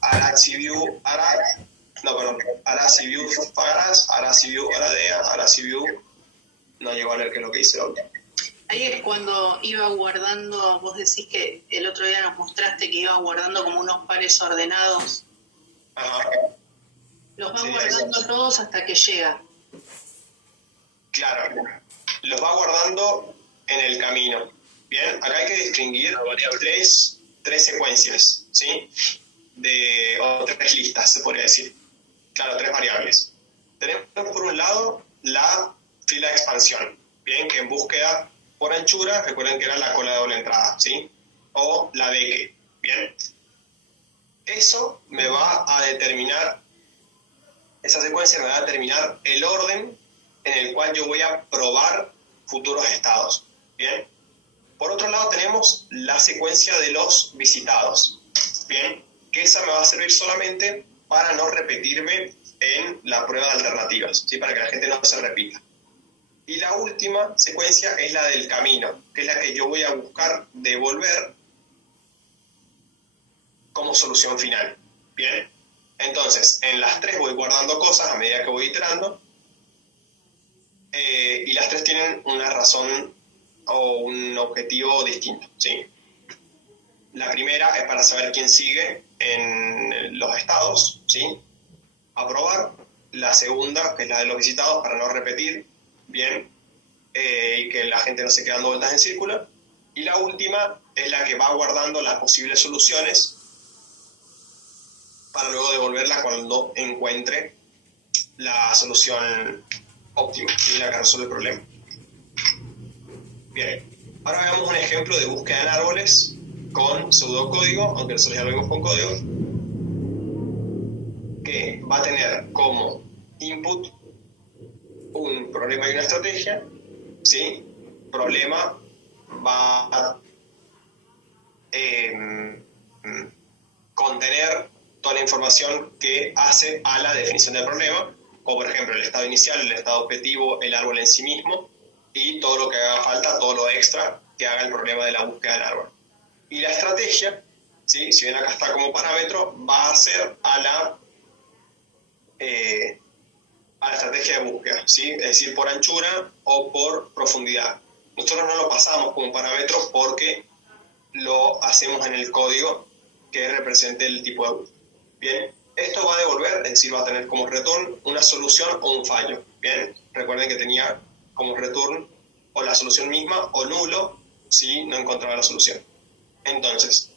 Arad Sibiu, Arad Sibiu Faraz, Arad Sibiu Aradea, Arad Sibiu, no llegó a leer qué es lo que dice el otro. Ahí es cuando iba guardando, vos decís que el otro día nos mostraste que iba guardando como unos pares ordenados. Ajá. Los va guardando todos hasta que llega. Claro, los va guardando en el camino. Bien, acá hay que distinguir tres secuencias, ¿sí? O tres listas, se podría decir. Claro, tres variables. Tenemos por un lado la fila de expansión, bien, que en búsqueda por anchura, recuerden que era la cola de doble entrada, ¿sí? O la deque, bien. Eso me va a determinar, esa secuencia me va a determinar el orden en el cual yo voy a probar futuros estados, bien. Por otro lado tenemos la secuencia de los visitados, bien, que esa me va a servir solamente para no repetirme en la prueba de alternativas, ¿sí? Para que la gente no se repita. Y la última secuencia es la del camino, que es la que yo voy a buscar devolver como solución final. Bien, entonces en las tres voy guardando cosas a medida que voy iterando, y las tres tienen una razón o un objetivo distinto, ¿sí? La primera es para saber quién sigue en los estados, ¿sí? A probar. La segunda, que es la de los visitados, para no repetir, bien, y que la gente no se quede dando vueltas en círculo. Y la última es la que va guardando las posibles soluciones para luego devolverla cuando encuentre la solución óptima y la que resuelve el problema. Bien, ahora veamos un ejemplo de búsqueda en árboles con pseudocódigo, aunque nosotros ya lo vimos con código, que va a tener como input un problema y una estrategia, ¿sí? Problema va a contener toda la información que hace a la definición del problema, como por ejemplo el estado inicial, el estado objetivo, el árbol en sí mismo, y todo lo que haga falta, todo lo extra que haga el problema de la búsqueda del árbol. Y la estrategia, ¿sí? Si bien acá está como parámetro, va a ser a la estrategia de búsqueda, ¿sí? Es decir, por anchura o por profundidad. Nosotros no lo pasamos como parámetro porque lo hacemos en el código que represente el tipo de búsqueda. Bien, esto va a devolver, es decir, va a tener como return una solución o un fallo. Bien, recuerden que tenía como return o la solución misma o nulo si no encontraba la solución. Entonces,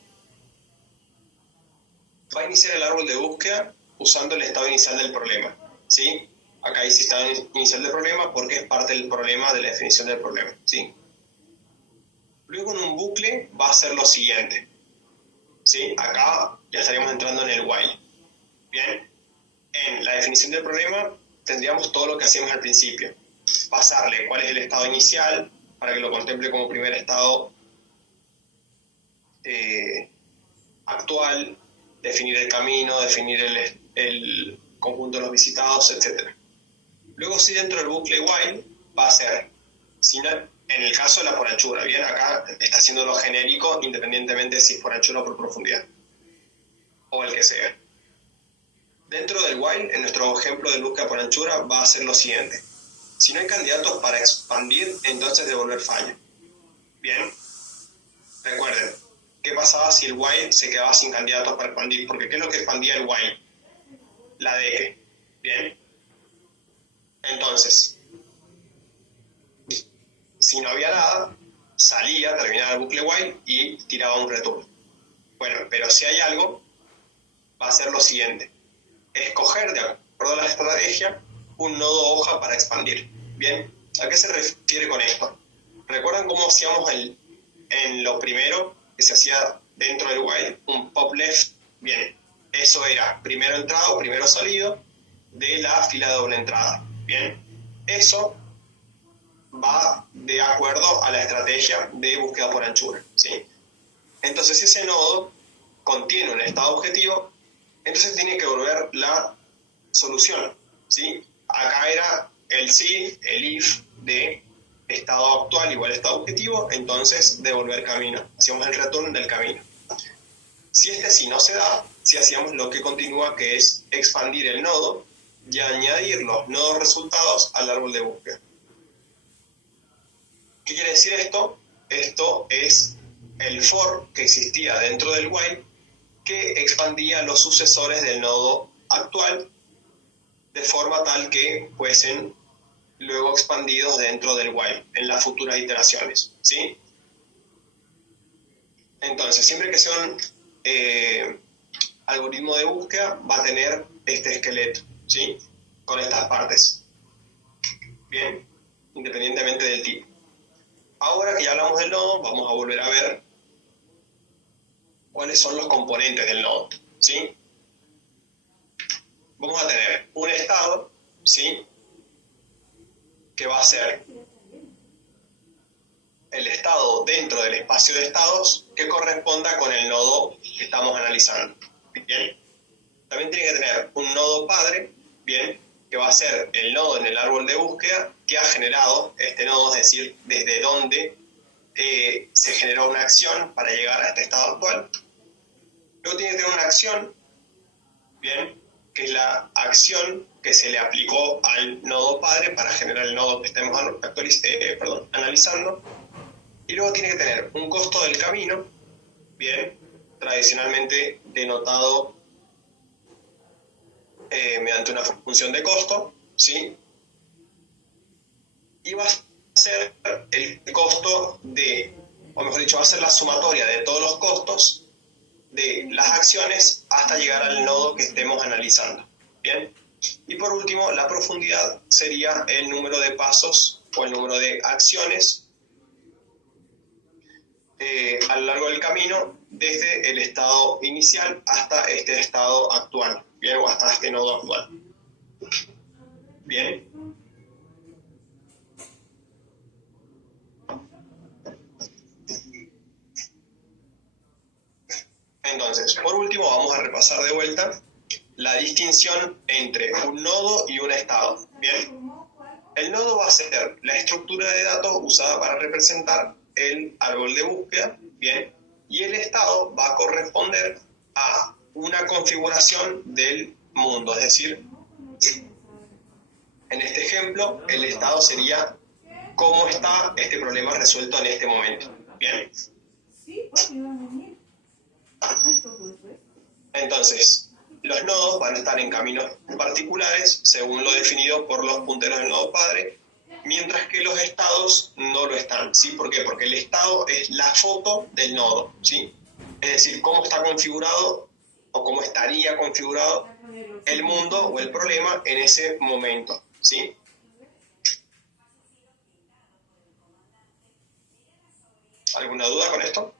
va a iniciar el árbol de búsqueda usando el estado inicial del problema, ¿sí? Acá dice estado inicial del problema porque es parte del problema de la definición del problema, ¿sí? Luego en un bucle va a hacer lo siguiente, ¿sí? Acá ya estaríamos entrando en el while. Bien, en la definición del problema tendríamos todo lo que hacíamos al principio. Pasarle cuál es el estado inicial para que lo contemple como primer estado actual, definir el camino, definir el conjunto de los visitados, etc. Luego, si dentro del bucle while va a ser, en el caso de la por anchura, bien, acá está haciendo lo genérico independientemente si es por anchura o por profundidad, o el que sea. Dentro del while, en nuestro ejemplo de búsqueda por anchura, va a ser lo siguiente. Si no hay candidatos para expandir, entonces devolver fallo. Bien, recuerden, ¿qué pasaba si el while se quedaba sin candidatos para expandir? Porque ¿qué es lo que expandía el while? La DE. Bien. Entonces, si no había nada, salía, terminaba el bucle while y tiraba un return. Bueno, pero si hay algo, va a ser lo siguiente. Escoger, de acuerdo a la estrategia, un nodo hoja para expandir. Bien, ¿a qué se refiere con esto? ¿Recuerdan cómo hacíamos en lo primero que se hacía dentro del while? Un pop left. Bien, eso era primero entrado, primero salido de la fila de doble entrada. Bien, eso va de acuerdo a la estrategia de búsqueda por anchura, ¿sí? Entonces, si ese nodo contiene un estado objetivo, entonces tiene que volver la solución, ¿sí? Acá era el si, el if de estado actual igual a estado objetivo, entonces devolver camino. Hacíamos el return del camino. Si este sí no se da, si hacíamos lo que continúa, que es expandir el nodo y añadir los nodos resultados al árbol de búsqueda. ¿Qué quiere decir esto? Esto es el for que existía dentro del while que expandía los sucesores del nodo actual de forma tal que fuesen luego expandidos dentro del while en las futuras iteraciones, ¿sí? Entonces, siempre que sea un algoritmo de búsqueda, va a tener este esqueleto, ¿sí? Con estas partes. Bien, independientemente del tipo. Ahora que ya hablamos del nodo, vamos a volver a ver cuáles son los componentes del nodo, ¿sí? Vamos a tener un estado, ¿sí? Que va a ser el estado dentro del espacio de estados que corresponda con el nodo que estamos analizando. Bien. También tiene que tener un nodo padre, bien, que va a ser el nodo en el árbol de búsqueda que ha generado este nodo, es decir, desde donde se generó una acción para llegar a este estado actual. Luego tiene que tener una acción, bien, que es la acción que se le aplicó al nodo padre para generar el nodo que estemos analizando. Y luego tiene que tener un costo del camino, bien, tradicionalmente denotado mediante una función de costo, ¿sí? Y va a ser el costo de, o mejor dicho, va a ser la sumatoria de todos los costos de las acciones hasta llegar al nodo que estemos analizando, ¿bien? Y por último, la profundidad sería el número de pasos o el número de acciones a lo largo del camino desde el estado inicial hasta este estado actual, ¿bien? O hasta este nodo actual. Bien. Entonces, por último, vamos a repasar de vuelta la distinción entre un nodo y un estado. Bien. El nodo va a ser la estructura de datos usada para representar el árbol de búsqueda, bien, y el estado va a corresponder a una configuración del mundo, es decir, en este ejemplo, el estado sería cómo está este problema resuelto en este momento, bien. Entonces, los nodos van a estar en caminos particulares según lo definido por los punteros del nodo padre, mientras que los estados no lo están, ¿sí? ¿Por qué? Porque el estado es la foto del nodo, ¿sí? Es decir, cómo está configurado o cómo estaría configurado el mundo o el problema en ese momento, ¿sí? ¿Alguna duda con esto?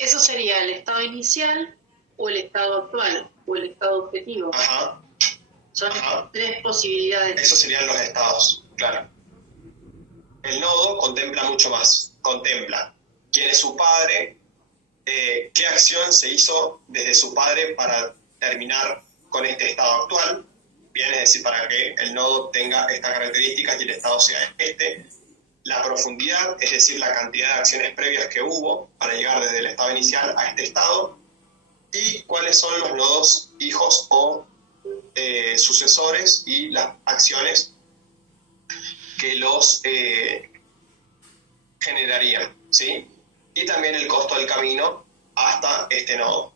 Eso sería el estado inicial o el estado actual, o el estado objetivo. Ajá. Son Ajá. 3 posibilidades. Esos serían los estados, claro. El nodo contempla mucho más. Contempla quién es su padre, qué acción se hizo desde su padre para terminar con este estado actual, bien, es decir, para que el nodo tenga estas características y el estado sea este. La profundidad, es decir, la cantidad de acciones previas que hubo para llegar desde el estado inicial a este estado, y cuáles son los nodos hijos o sucesores y las acciones que los generarían, ¿sí? Y también el costo del camino hasta este nodo.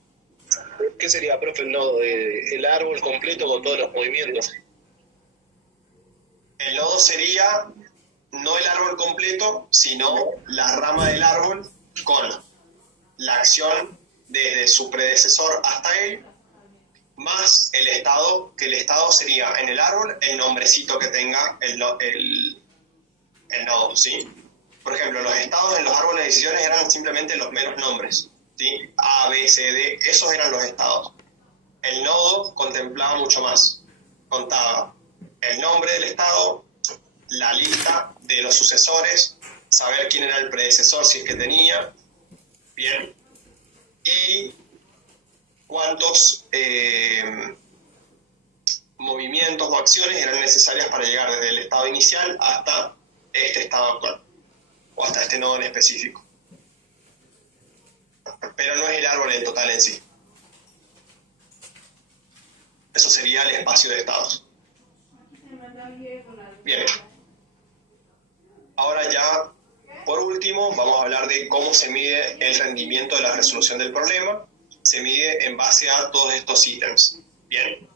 ¿Qué sería, profe, el nodo? ¿El árbol completo con todos los movimientos? El nodo sería no el árbol completo, sino la rama del árbol con la acción desde su predecesor hasta él, más el estado, que el estado sería en el árbol el nombrecito que tenga el nodo, ¿sí? Por ejemplo, los estados en los árboles de decisiones eran simplemente los meros nombres, ¿sí? A, B, C, D, esos eran los estados. El nodo contemplaba mucho más. Contaba el nombre del estado, la lista de los sucesores, saber quién era el predecesor si es que tenía, bien, y cuántos movimientos o acciones eran necesarias para llegar desde el estado inicial hasta este estado actual, o hasta este nodo en específico. Pero no es el árbol en total en sí. Eso sería el espacio de estados. Bien. Ahora ya, por último, vamos a hablar de cómo se mide el rendimiento de la resolución del problema. Se mide en base a todos estos ítems. Bien.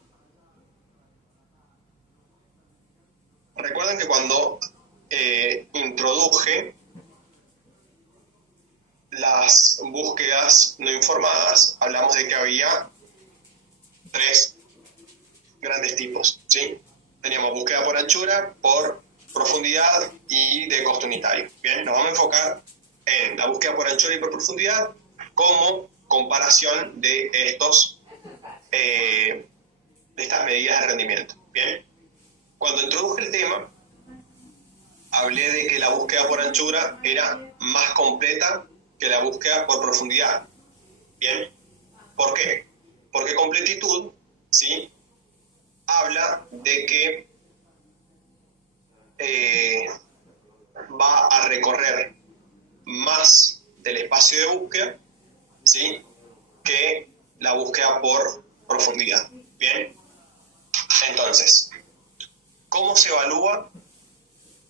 Recuerden que cuando introduje las búsquedas no informadas, hablamos de que había 3 grandes tipos, ¿sí? Teníamos búsqueda por anchura, por profundidad y de costo unitario. Bien, nos vamos a enfocar en la búsqueda por anchura y por profundidad como comparación de estas medidas de rendimiento. Bien, cuando introduje el tema, hablé de que la búsqueda por anchura era más completa que la búsqueda por profundidad. Bien, ¿por qué? Porque completitud, ¿sí?, habla de que va a recorrer más del espacio de búsqueda, ¿sí?, que la búsqueda por profundidad. Bien, entonces, ¿cómo se evalúa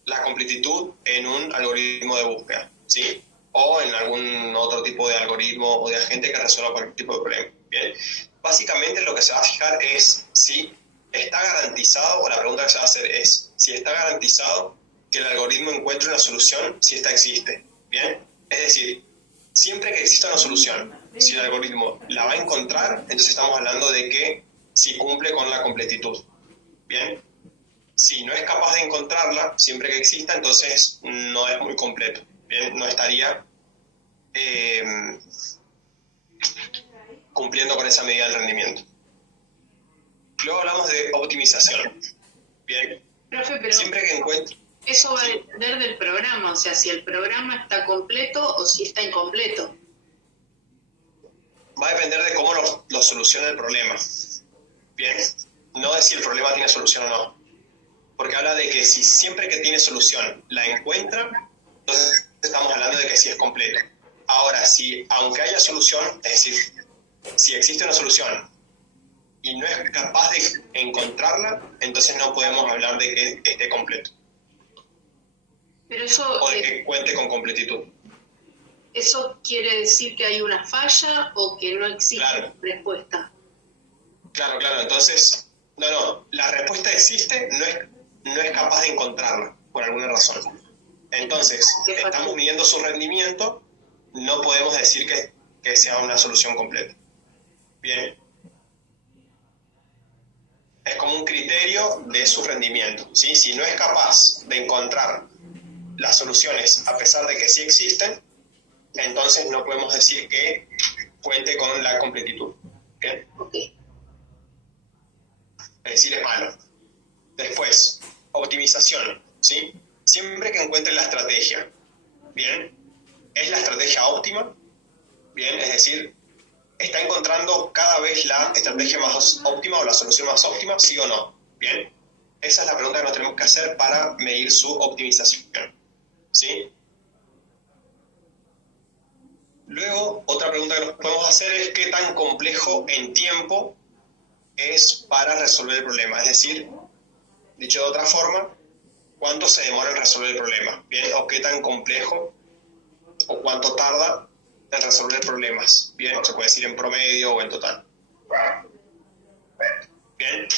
la completitud en un algoritmo de búsqueda, ¿sí?, o en algún otro tipo de algoritmo o de agente que resuelva cualquier tipo de problema? Bien, básicamente lo que se va a fijar es si está garantizado, o la pregunta que se va a hacer es si está garantizado que el algoritmo encuentre una solución si esta existe. Bien, es decir, siempre que exista una solución, si el algoritmo la va a encontrar, entonces estamos hablando de que si cumple con la completitud. Bien, si no es capaz de encontrarla, siempre que exista, entonces no es muy completo. Bien, no estaría cumpliendo con esa medida del rendimiento. Luego hablamos de optimización. Bien. Profe, pero siempre que encuentre... Eso va a depender del programa, o sea, si el programa está completo o si está incompleto. Va a depender de cómo lo soluciona el problema. Bien, no de si el problema tiene solución o no. Porque habla de que si siempre que tiene solución la encuentra, entonces estamos hablando de que sí es completo. Ahora, si aunque haya solución, es decir, si existe una solución y no es capaz de encontrarla, entonces no podemos hablar de que esté completo. Pero eso, o de que cuente con completitud. ¿Eso quiere decir que hay una falla o que no existe respuesta? Claro, entonces, no, la respuesta existe, no es capaz de encontrarla, por alguna razón. Entonces, estamos midiendo su rendimiento, no podemos decir que sea una solución completa. Bien. Es como un criterio de su rendimiento, ¿sí? Si no es capaz de encontrar las soluciones a pesar de que sí existen, entonces no podemos decir que cuente con la completitud. ¿Bien? Ok. Es decir, es malo. Después, optimización, ¿sí? Siempre que encuentre la estrategia, ¿bien? ¿Es la estrategia óptima? Bien, es decir, ¿está encontrando cada vez la estrategia más óptima o la solución más óptima, sí o no? Bien, esa es la pregunta que nos tenemos que hacer para medir su optimización, ¿sí? Luego, otra pregunta que nos podemos hacer es qué tan complejo en tiempo es para resolver el problema. Es decir, dicho de otra forma, ¿cuánto se demora en resolver el problema? Bien, o qué tan complejo o cuánto tarda en resolver problemas. Bien, se puede decir en promedio o en total. Bien,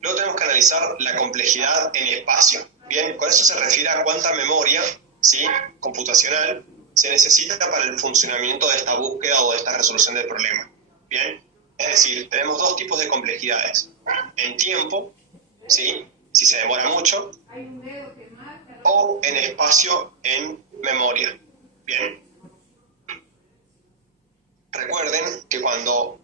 luego tenemos que analizar la complejidad en espacio. Bien, con eso se refiere a cuánta memoria, ¿sí?, computacional se necesita para el funcionamiento de esta búsqueda o de esta resolución del problema. Bien, es decir, tenemos dos tipos de complejidades. En tiempo, ¿sí?, si se demora mucho, o en espacio, en memoria. Bien. Recuerden que cuando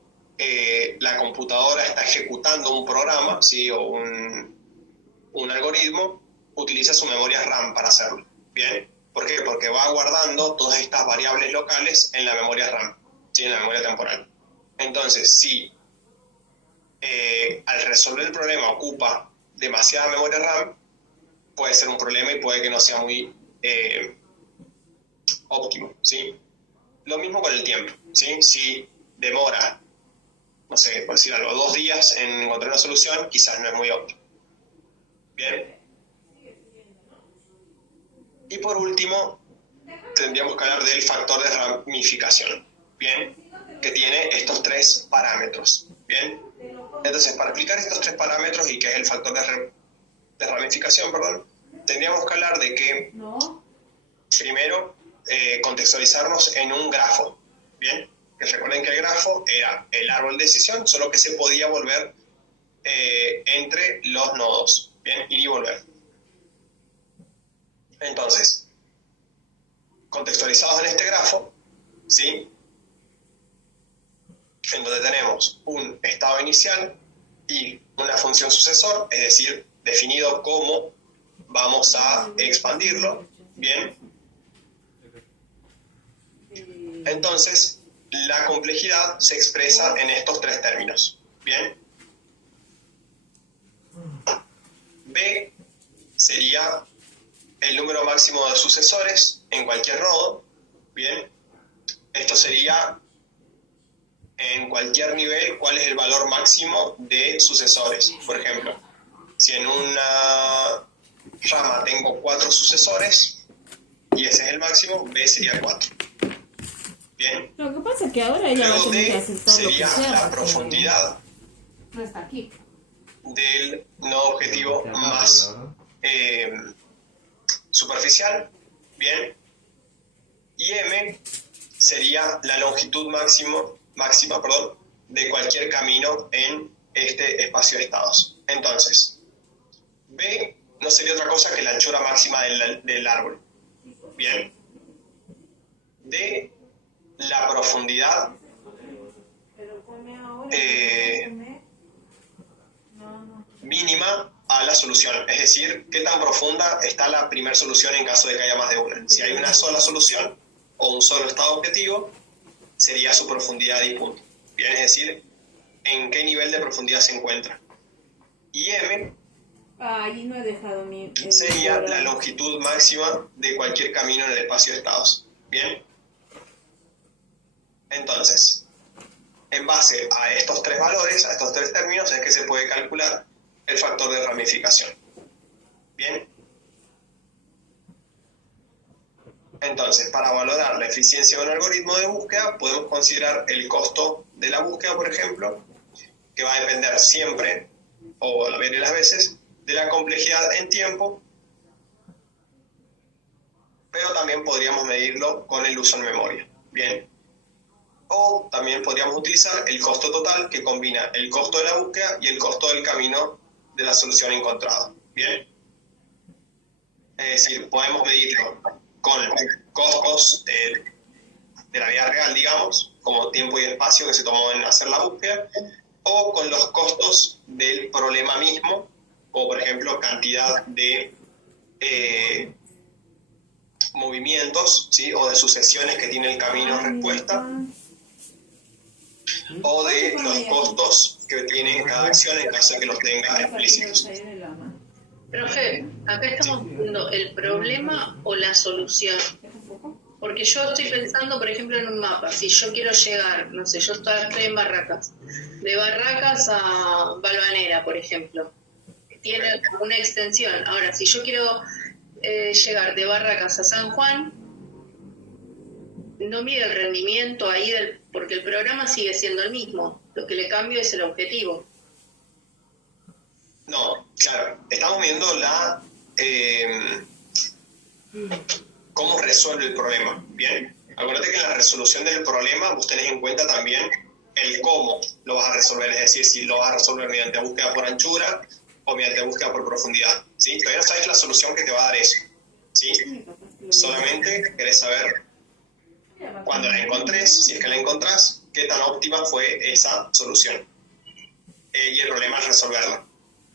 la computadora está ejecutando un programa, ¿sí?, o un algoritmo, utiliza su memoria RAM para hacerlo. ¿Bien? ¿Por qué? Porque va guardando todas estas variables locales en la memoria RAM, ¿sí?, en la memoria temporal. Entonces, si al resolver el problema ocupa demasiada memoria RAM, puede ser un problema y puede que no sea muy óptimo, ¿sí? Lo mismo con el tiempo, ¿sí? Si demora, no sé, por decir algo, 2 días en encontrar una solución, quizás no es muy óptimo. Bien. Y por último, tendríamos que hablar del factor de ramificación, ¿bien?, que tiene estos 3 parámetros, ¿bien? Entonces, para explicar estos 3 parámetros y qué es el factor de ramificación, perdón, tendríamos que hablar de que, primero, contextualizarnos en un grafo, ¿bien? Que recuerden que el grafo era el árbol de decisión, solo que se podía volver entre los nodos, ¿bien? Ir y volver. Entonces, contextualizados en este grafo, ¿sí?, en donde tenemos un estado inicial y una función sucesor, es decir, definido cómo vamos a expandirlo, ¿bien? Entonces, la complejidad se expresa en estos 3 términos, ¿bien? B sería el número máximo de sucesores en cualquier nodo, ¿bien? Esto sería en cualquier nivel cuál es el valor máximo de sucesores. Por ejemplo, si en una rama tengo 4 sucesores y ese es el máximo, B sería 4. Bien. Lo que pasa es que ahora ella va a tener que aceptar lo que sea. La profundidad no está aquí. Del nodo objetivo más superficial. Bien. Y M sería la longitud máxima, de cualquier camino en este espacio de estados. Entonces, B no sería otra cosa que la anchura máxima del árbol. Bien. D, la profundidad mínima a la solución, es decir, qué tan profunda está la primera solución en caso de que haya más de una. Si hay una sola solución o un solo estado objetivo, sería su profundidad y punto. Bien, es decir, en qué nivel de profundidad se encuentra. Y M no he dejado sería la longitud máxima de cualquier camino en el espacio de estados. Bien. Entonces, en base a estos 3 valores, a estos 3 términos, es que se puede calcular el factor de ramificación. Bien. Entonces, para valorar la eficiencia de un algoritmo de búsqueda, podemos considerar el costo de la búsqueda, por ejemplo, que va a depender siempre, o la mayoría de las veces, de la complejidad en tiempo, pero también podríamos medirlo con el uso en memoria. Bien. O también podríamos utilizar el costo total, que combina el costo de la búsqueda y el costo del camino de la solución encontrada. Bien. Es decir, podemos medirlo con costos de la vida real, digamos, como tiempo y espacio que se tomó en hacer la búsqueda, o con los costos del problema mismo, o por ejemplo cantidad de movimientos, ¿sí? O de sucesiones que tiene el camino respuesta, o de los costos que tiene cada acción en caso de que los tenga explícitos. Profe, acá estamos viendo el problema o la solución. Porque yo estoy pensando, por ejemplo, en un mapa. Si yo quiero llegar, no sé, yo estoy en Barracas. De Barracas a Balvanera, por ejemplo. Tiene una extensión. Ahora, si yo quiero llegar de Barracas a San Juan, no mide el rendimiento ahí, porque el programa sigue siendo el mismo. Lo que le cambio es el objetivo. No, claro. Estamos viendo cómo resuelve el problema. Bien, acuérdate que en la resolución del problema vos tenés en cuenta también el cómo lo vas a resolver, es decir, si lo vas a resolver mediante búsqueda por anchura o mediante búsqueda por profundidad, ¿sí? Todavía no sabes la solución que te va a dar eso, ¿sí? Solamente querés saber cuando la encontrés, si es que la encontrás, qué tan óptima fue esa solución. Y el problema es resolverla.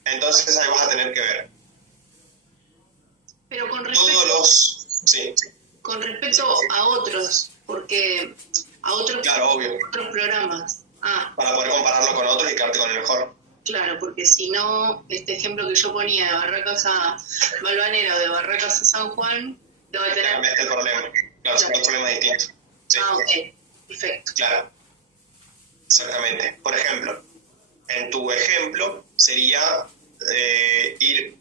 Entonces ahí vas a tener que ver. Pero con respecto... Sí. Con respecto a otros, porque a otros, claro, obvio. Otros programas. Para poder compararlo con otros y quedarte con el mejor. Claro, porque si no, este ejemplo que yo ponía de Barracas a Balvanera o de Barracas a San Juan, te va a tener... Cambiaste el problema. Claro, son dos problemas distintos. Sí. Ok, perfecto. Claro, exactamente. Por ejemplo, en tu ejemplo sería ir,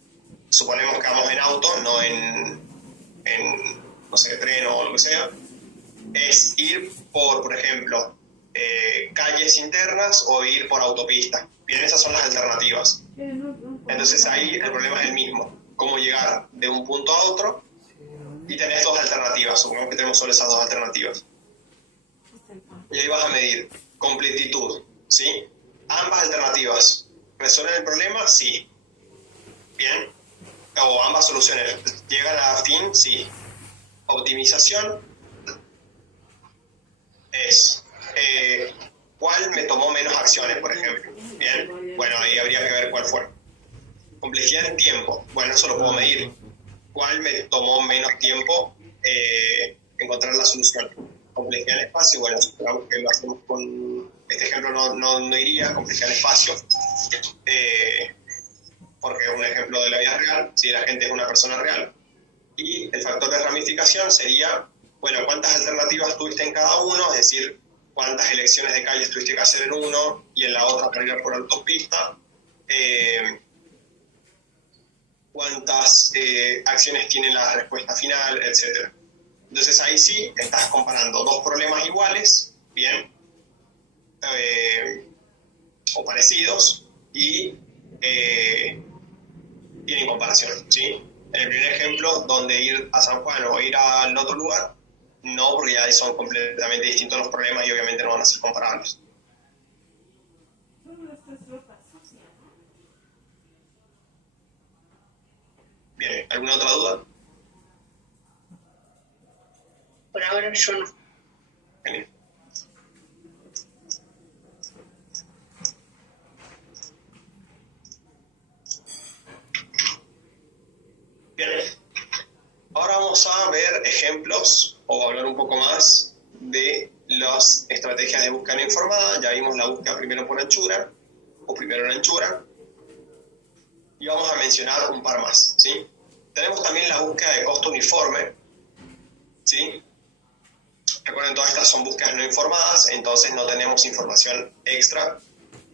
suponemos que vamos en auto, no en no sé, tren o lo que sea, es ir por ejemplo, calles internas o ir por autopista. Bien, esas son las alternativas. Entonces ahí el problema es el mismo, cómo llegar de un punto a otro, y tenés dos alternativas, supongamos que tenemos solo esas dos alternativas. Y ahí vas a medir completitud, ¿sí? Ambas alternativas, ¿resuelven el problema? Sí. Bien. O ambas soluciones llegan a fin, sí. Optimización es ¿cuál me tomó menos acciones, por ejemplo? Bien, bueno, ahí habría que ver cuál fue. Complejidad en tiempo, bueno, eso lo puedo medir. ¿Cuál me tomó menos tiempo encontrar la solución? Complejidad en espacio, bueno, supongamos que lo hacemos con este ejemplo, no iría. Complejidad en espacio, porque es un ejemplo de la vida real, si la gente es una persona real. Y el factor de ramificación sería, bueno, cuántas alternativas tuviste en cada uno, es decir, cuántas elecciones de calles tuviste que hacer en uno y en la otra para ir por autopista, cuántas acciones tiene la respuesta final, etc. Entonces ahí sí estás comparando dos problemas iguales, bien, o parecidos, y tienen comparación, ¿sí? En el primer ejemplo, donde ir a San Juan o ir al otro lugar, no, porque ya son completamente distintos los problemas y obviamente no van a ser comparables. Bien, ¿alguna otra duda? Por ahora yo no. Genial. Bien. Ahora vamos a ver ejemplos o hablar un poco más de las estrategias de búsqueda no informada. Ya vimos la búsqueda primero por anchura o primero en anchura. Y vamos a mencionar un par más, ¿sí? Tenemos también la búsqueda de costo uniforme, ¿sí? Recuerden, todas estas son búsquedas no informadas, entonces no tenemos información extra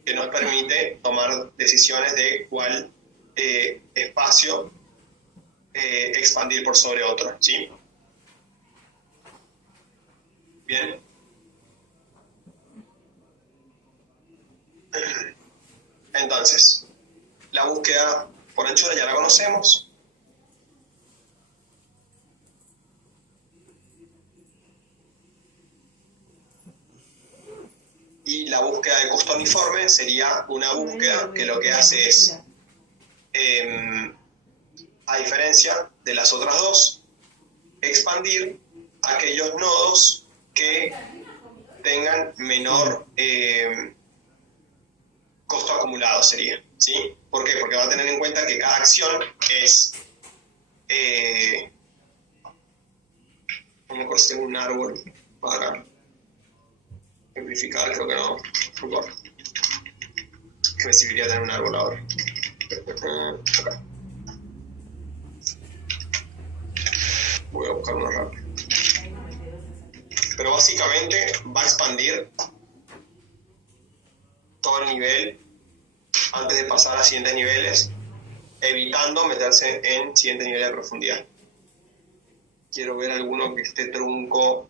que nos permite tomar decisiones de cuál espacio expandir por sobre otro, ¿sí? Bien. Entonces, la búsqueda por anchura ya la conocemos. Y la búsqueda de costo uniforme sería una búsqueda que lo que hace es, a diferencia de las otras dos, expandir aquellos nodos que tengan menor costo acumulado, sería, ¿sí? ¿Por qué? Porque va a tener en cuenta que cada acción es... vamos a conseguir un árbol para simplificar, creo que no importa. Que me serviría tener un árbol ahora. Acá. Voy a buscar uno rápido. Pero básicamente va a expandir todo el nivel antes de pasar a siguientes niveles, evitando meterse en siguientes niveles de profundidad. Quiero ver alguno que esté trunco.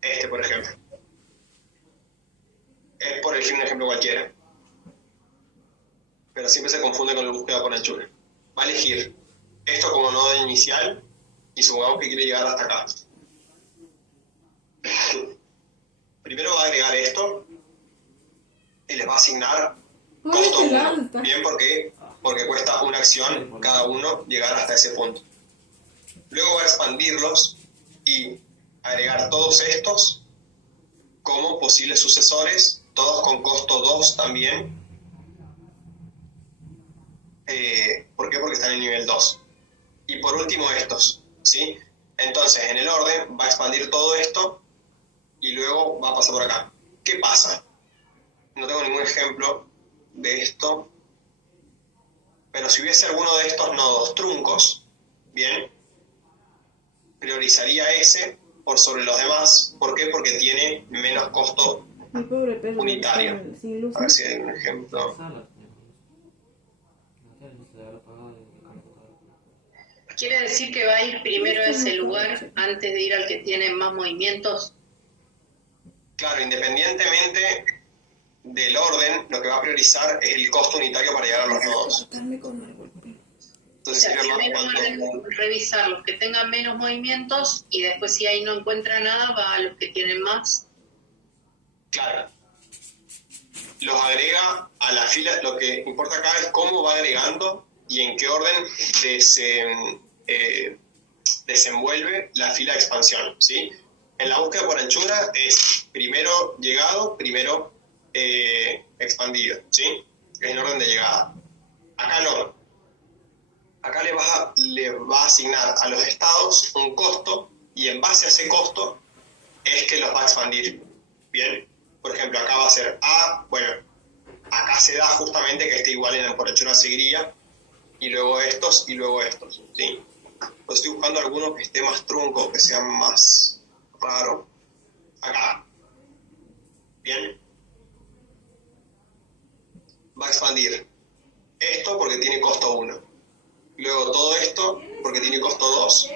Este, por ejemplo. Es por elegir un ejemplo cualquiera. Pero siempre se confunde con la búsqueda por anchura. Va a elegir esto como nodo inicial y supongamos que quiere llegar hasta acá. Primero va a agregar esto y les va a asignar costo 1. Bien, porque cuesta una acción cada uno llegar hasta ese punto. Luego va a expandirlos y agregar todos estos como posibles sucesores, todos con costo 2 también. ¿Por qué? Porque están en nivel 2. Y por último estos, ¿sí? Entonces, en el orden va a expandir todo esto y luego va a pasar por acá. ¿Qué pasa? No tengo ningún ejemplo de esto, pero si hubiese alguno de estos nodos truncos, bien, priorizaría ese por sobre los demás. ¿Por qué? Porque tiene menos costo unitario. A ver si hay un ejemplo. ¿Quiere decir que va a ir primero a ese lugar antes de ir al que tiene más movimientos? Claro, independientemente del orden, lo que va a priorizar es el costo unitario para llegar a los nodos. Entonces, primero va a revisar los que tengan menos movimientos y después, si ahí no encuentra nada, va a los que tienen más. Claro. Los agrega a la fila. Lo que importa acá es cómo va agregando y en qué orden desenvuelve la fila de expansión, ¿sí? En la búsqueda por anchura es primero llegado, primero expandido, ¿sí? Es en orden de llegada. Acá no. Acá le va a asignar a los estados un costo y en base a ese costo es que los va a expandir. Bien, por ejemplo, acá va a ser A, bueno, acá se da justamente que esté igual en la por anchura seguiría y luego estos, ¿sí? Pues estoy buscando alguno que esté más trunco, que sea más raro. Acá. Bien. Va a expandir esto porque tiene costo 1. Luego todo esto porque tiene costo 2.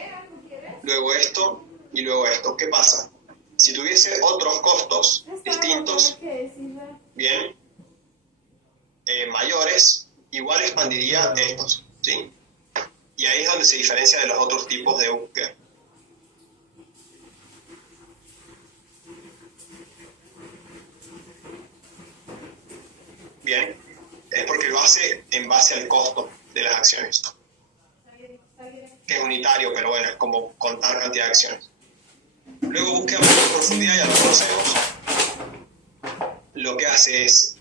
Luego esto y luego esto. ¿Qué pasa? Si tuviese otros costos distintos, bien, mayores, igual expandiría estos, ¿sí? Y ahí es donde se diferencia de los otros tipos de búsqueda. Bien, es porque lo hace en base al costo de las acciones. Que es unitario, pero bueno, es como contar cantidad de acciones. Luego búsqueda por profundidad, ya lo conocemos. Lo que hace es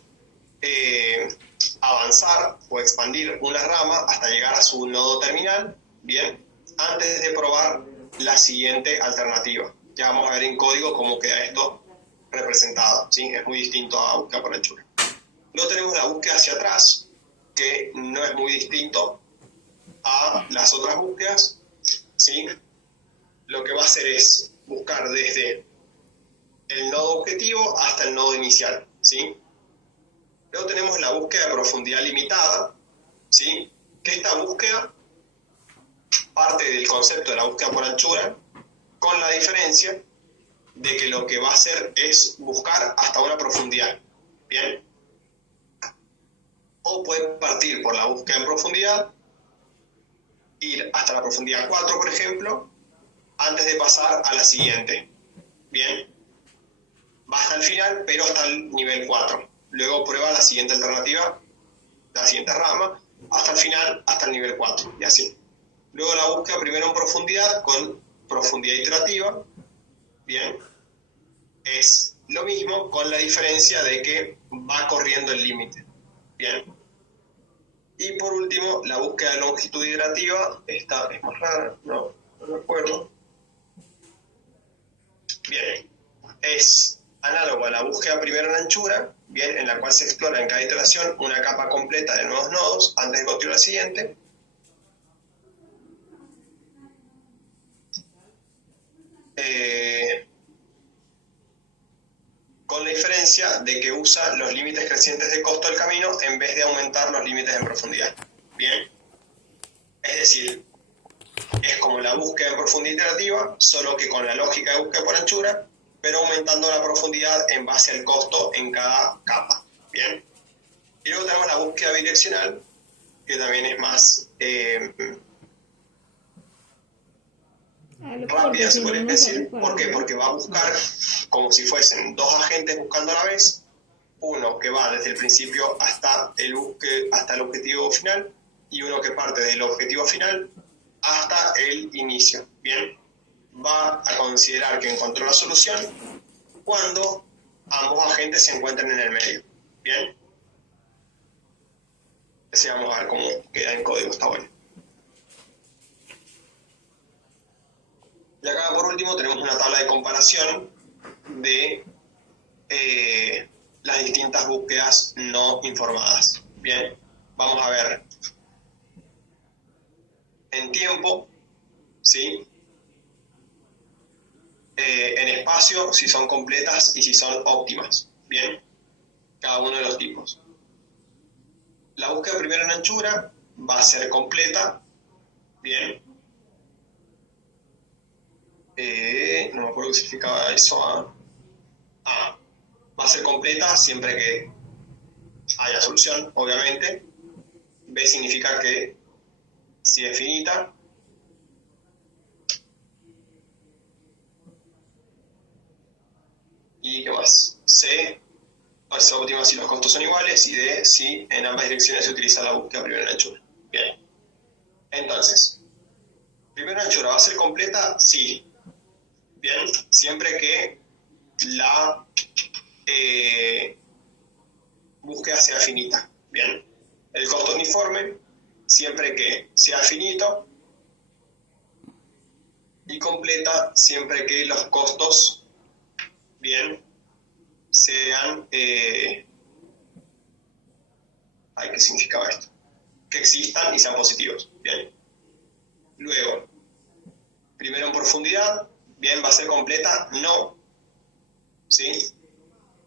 avanzar o expandir una rama hasta llegar a su nodo terminal, bien, antes de probar la siguiente alternativa. Ya vamos a ver en código cómo queda esto representado, ¿sí? Es muy distinto a búsqueda por anchura. Luego tenemos la búsqueda hacia atrás, que no es muy distinto a las otras búsquedas, ¿sí? Lo que va a hacer es buscar desde el nodo objetivo hasta el nodo inicial, ¿sí? Luego tenemos la búsqueda de profundidad limitada, ¿sí? Que esta búsqueda parte del concepto de la búsqueda por anchura, con la diferencia de que lo que va a hacer es buscar hasta una profundidad, ¿bien? O puede partir por la búsqueda en profundidad, ir hasta la profundidad 4, por ejemplo, antes de pasar a la siguiente, ¿bien? Va hasta el final, pero hasta el nivel 4. Luego prueba la siguiente alternativa, la siguiente rama, hasta el final, hasta el nivel 4, y así. Luego la búsqueda primero en profundidad, con profundidad iterativa, ¿bien? es lo mismo, con la diferencia de que va corriendo el límite. Bien. Y por último, la búsqueda de longitud iterativa, esta es más rara, no recuerdo. Bien, es análogo a la búsqueda primero en anchura, bien, en la cual se explora en cada iteración una capa completa de nuevos nodos antes de continuar la siguiente. Con la diferencia de que usa los límites crecientes de costo del camino en vez de aumentar los límites en profundidad. Bien, es decir, es como la búsqueda en profundidad iterativa, solo que con la lógica de búsqueda por anchura, pero aumentando la profundidad en base al costo en cada capa. Bien, y luego tenemos la búsqueda bidireccional, que también es más rápida, se podría decir. ¿Por qué? Porque va a buscar como si fuesen dos agentes buscando a la vez, uno que va desde el principio hasta el objetivo final y uno que parte del objetivo final hasta el inicio. Bien, va a considerar que encontró la solución cuando ambos agentes se encuentren en el medio. Bien, ese vamos a ver cómo queda en código, está bueno. Y acá por último tenemos una tabla de comparación de las distintas búsquedas no informadas. Bien, vamos a ver en tiempo, ¿sí? En espacio, si son completas y si son óptimas. Bien, cada uno de los tipos. La búsqueda primero en anchura va a ser completa. Bien. No me acuerdo qué significaba eso. Va a ser completa siempre que haya solución, obviamente. B significa que si es finita. ¿Y qué más? C es óptima si los costos son iguales, y D si en ambas direcciones se utiliza la búsqueda primero en anchura. Bien. Entonces, primero en anchura, ¿va a ser completa? Sí. Bien, siempre que la búsqueda sea finita. Bien, el costo uniforme, siempre que sea finito, y completa siempre que los costos, bien, sean... ¿qué significaba esto? Que existan y sean positivos. Bien. Luego, primero en profundidad, bien, ¿va a ser completa? No. ¿Sí?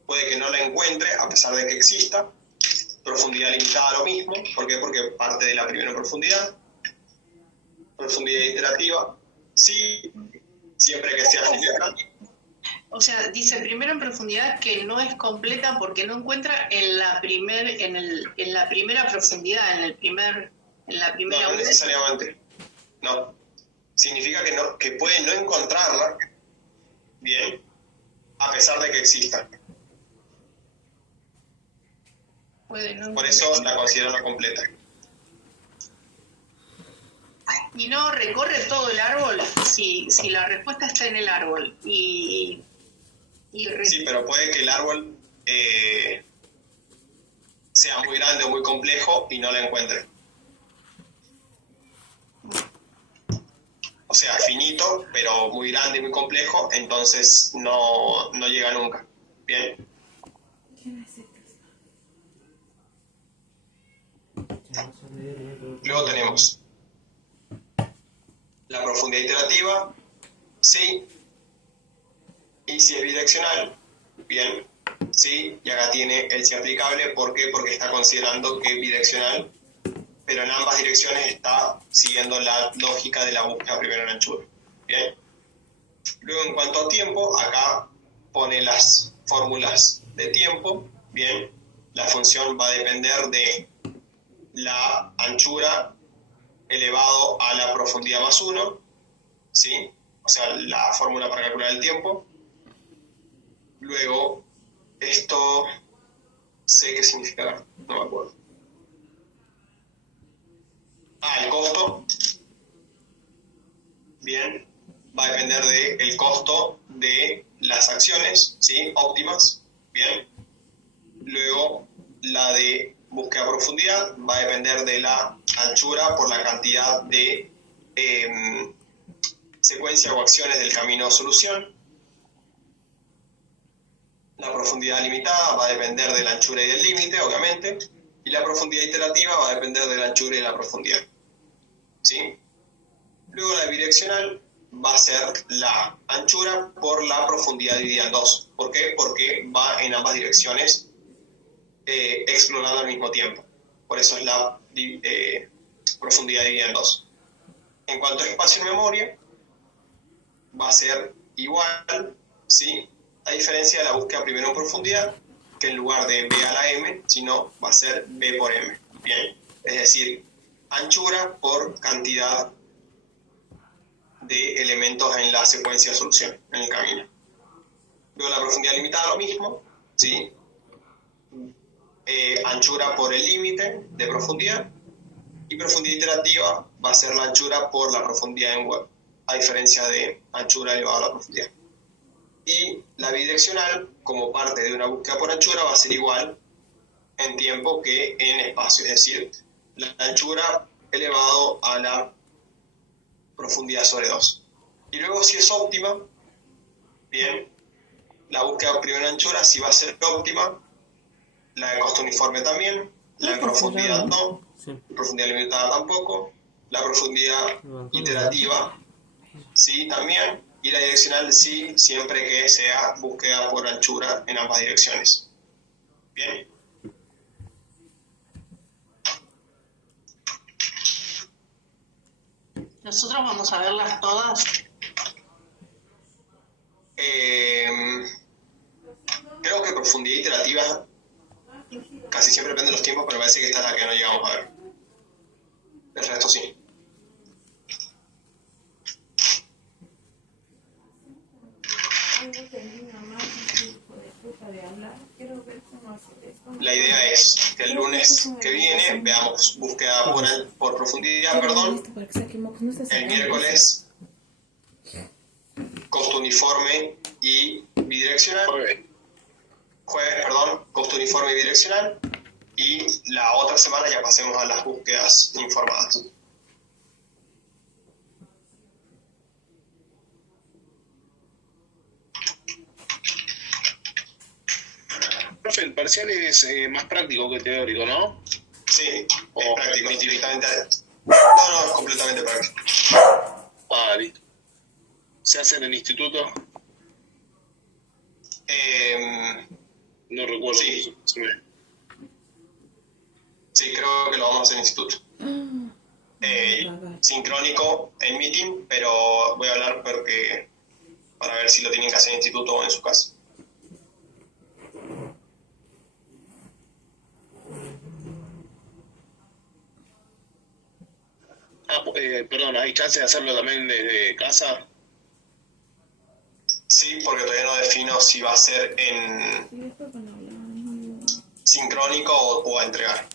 Puede que no la encuentre a pesar de que exista. Profundidad limitada, lo mismo. ¿Por qué? Porque parte de la primera profundidad. Profundidad iterativa, sí, siempre que sea finita. O sea, dice primero en profundidad que no es completa porque no encuentra en la primera profundidad, en la primera. No necesariamente. No. Significa que puede no encontrarla, bien, a pesar de que exista. Por eso la considero no completa. Y no recorre todo el árbol si la respuesta está en el árbol. Sí, pero puede que el árbol sea muy grande o muy complejo y no la encuentre. O sea, finito, pero muy grande y muy complejo, entonces no llega nunca. Bien. Luego tenemos la profundidad iterativa, sí, y si es bidireccional, bien, sí, y acá tiene el sí aplicable. ¿Por qué? Porque está considerando que es bidireccional, pero en ambas direcciones está siguiendo la lógica de la búsqueda primero en anchura. Bien. Luego, en cuanto a tiempo, acá pone las fórmulas de tiempo. Bien, la función va a depender de la anchura elevado a la profundidad más 1, ¿sí? O sea, la fórmula para calcular el tiempo. Luego, esto sé qué significará, no me acuerdo. El costo, bien, va a depender del costo de la las acciones, ¿sí? Óptimas, bien. Luego, la de búsqueda a profundidad va a depender de la anchura por la cantidad de secuencia o acciones del camino de solución. La profundidad limitada va a depender de la anchura y del límite, obviamente, y la profundidad iterativa va a depender de la anchura y la profundidad, ¿sí? Luego la bidireccional va a ser la anchura por la profundidad dividida en dos. ¿Por qué? Porque va en ambas direcciones explorando al mismo tiempo. Por eso es la profundidad dividida en dos. En cuanto a espacio en memoria, va a ser igual, ¿sí? A diferencia de la búsqueda primero en profundidad, que en lugar de B a la M, sino va a ser B por M. Bien, es decir, anchura por cantidad de elementos en la secuencia de solución, en el camino. Luego la profundidad limitada lo mismo, ¿sí? Anchura por el límite de profundidad, y profundidad iterativa va a ser la anchura por la profundidad en web, a diferencia de anchura elevada a la profundidad. Y la bidireccional, como parte de una búsqueda por anchura, va a ser igual en tiempo que en espacio, es decir, la anchura elevado a la profundidad sobre 2. Y luego, si es óptima, bien, la búsqueda primero en anchura sí va a ser óptima, la de costo uniforme también, la de profundidad no, la profundidad limitada tampoco, la profundidad iterativa sí también, y la direccional sí, siempre que sea búsqueda por anchura en ambas direcciones. Bien. Nosotros vamos a verlas todas. Creo que profundidad iterativa casi siempre depende de los tiempos, pero me parece que esta es la que no llegamos a ver. El resto sí. La idea es que el lunes que viene veamos búsqueda por profundidad, perdón. El miércoles costo uniforme y bidireccional. Jueves, perdón, costo uniforme y bidireccional. Y la otra semana ya pasemos a las búsquedas informadas. Profe, el parcial es más práctico que teórico, ¿no? Sí, es práctico, directamente. No, es completamente práctico. Ah, listo. ¿Se hace en el instituto? No recuerdo. Sí. Sí, creo que lo vamos a hacer en el instituto. Sincrónico en meeting, pero voy a hablar para ver si lo tienen que hacer en el instituto o en su casa. Perdón, ¿hay chance de hacerlo también desde casa? Sí, porque todavía no defino si va a ser en sincrónico o a entregar.